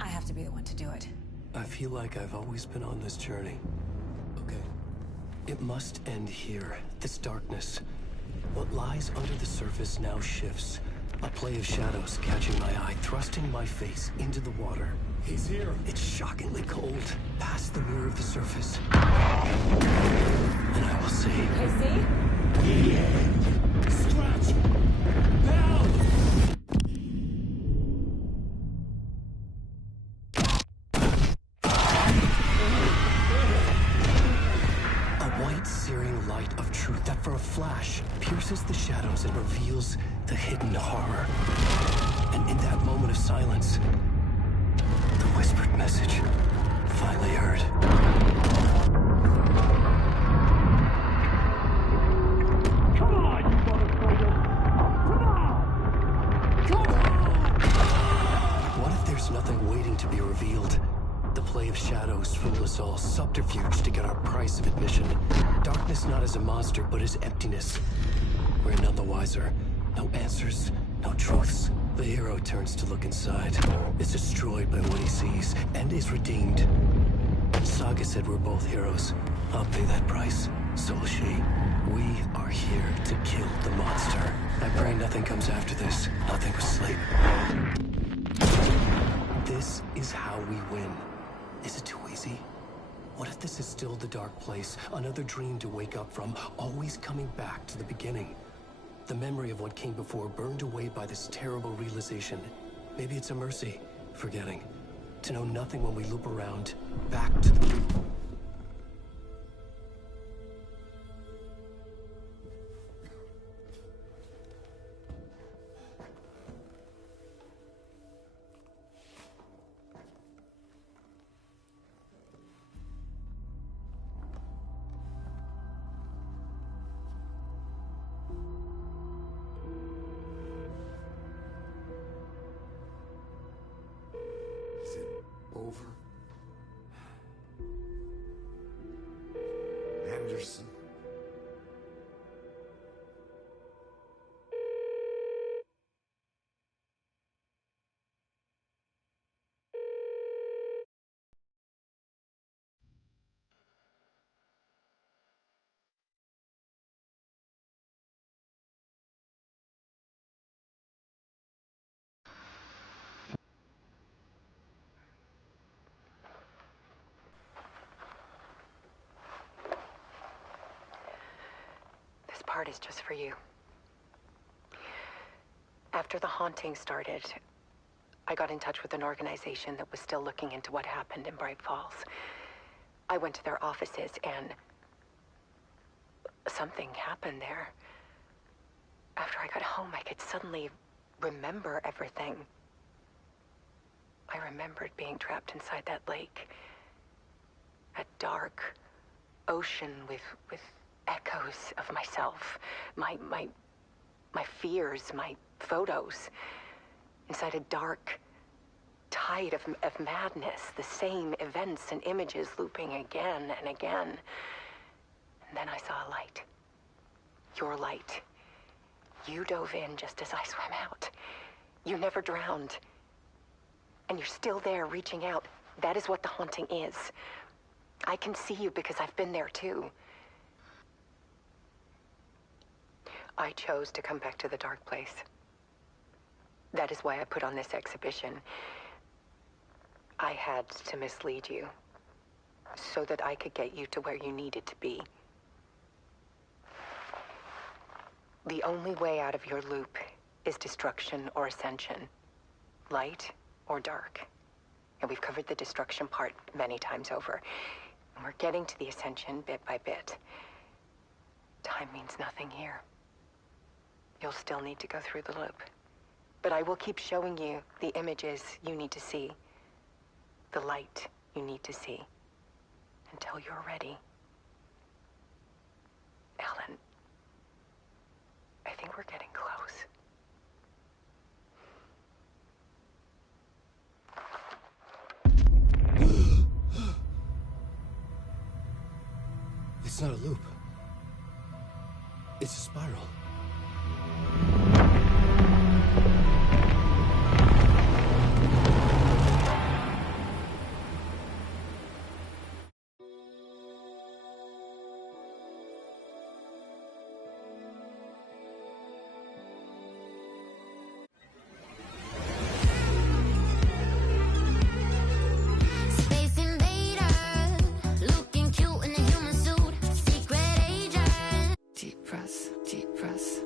I have to be the one to do it. I feel like I've always been on this journey. Okay. It must end here. This darkness. What lies under the surface now shifts. A play of shadows catching my eye, thrusting my face into the water. He's here. It's shockingly cold, past the mirror of the surface. And I will say... Casey? Scratch! Now! A white, searing light of truth that for a flash pierces the shadows and reveals the hidden horror. And in that moment of silence, the whispered message finally heard. Come on, you motherfucker! Come on! Come on! What if there's nothing waiting to be revealed? The play of shadows fool us all, subterfuge to get our price of admission. Darkness not as a monster, but as emptiness. We're none the wiser. No answers, no truths. The hero turns to look inside, is destroyed by what he sees, and is redeemed. Saga said we're both heroes. I'll pay that price. So will she. We are here to kill the monster. I pray nothing comes after this. Nothing but sleep. This is how we win. Is it too easy? What if this is still the dark place? Another dream to wake up from, always coming back to the beginning. The memory of what came before burned away by this terrible realization. Maybe it's a mercy, forgetting. To know nothing when we loop around, back to the... Is it over? Anderson? This part is just for you. After the haunting started, I got in touch with an organization that was still looking into what happened in Bright Falls. I went to their offices and something happened there. After I got home, I could suddenly remember everything. I remembered being trapped inside that lake. A dark ocean with echoes of myself. My fears, my photos. Inside a dark tide of madness. The same events and images looping again and again. And then I saw a light. Your light. You dove in just as I swam out. You never drowned. And you're still there reaching out. That is what the haunting is. I can see you because I've been there too. I chose to come back to the dark place. That is why I put on this exhibition. I had to mislead you, so that I could get you to where you needed to be. The only way out of your loop is destruction or ascension. Light or dark. And we've covered the destruction part many times over. And we're getting to the ascension bit by bit. Time means nothing here. You'll still need to go through the loop. But I will keep showing you the images you need to see. The light you need to see. Until you're ready. Alan, I think we're getting close. It's not a loop. It's a spiral. Space invader, looking cute in a human suit. Secret agent. Deep press, deep press.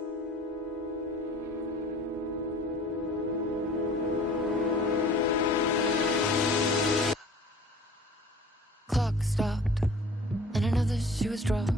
Clock stopped, and another shoe was dropped.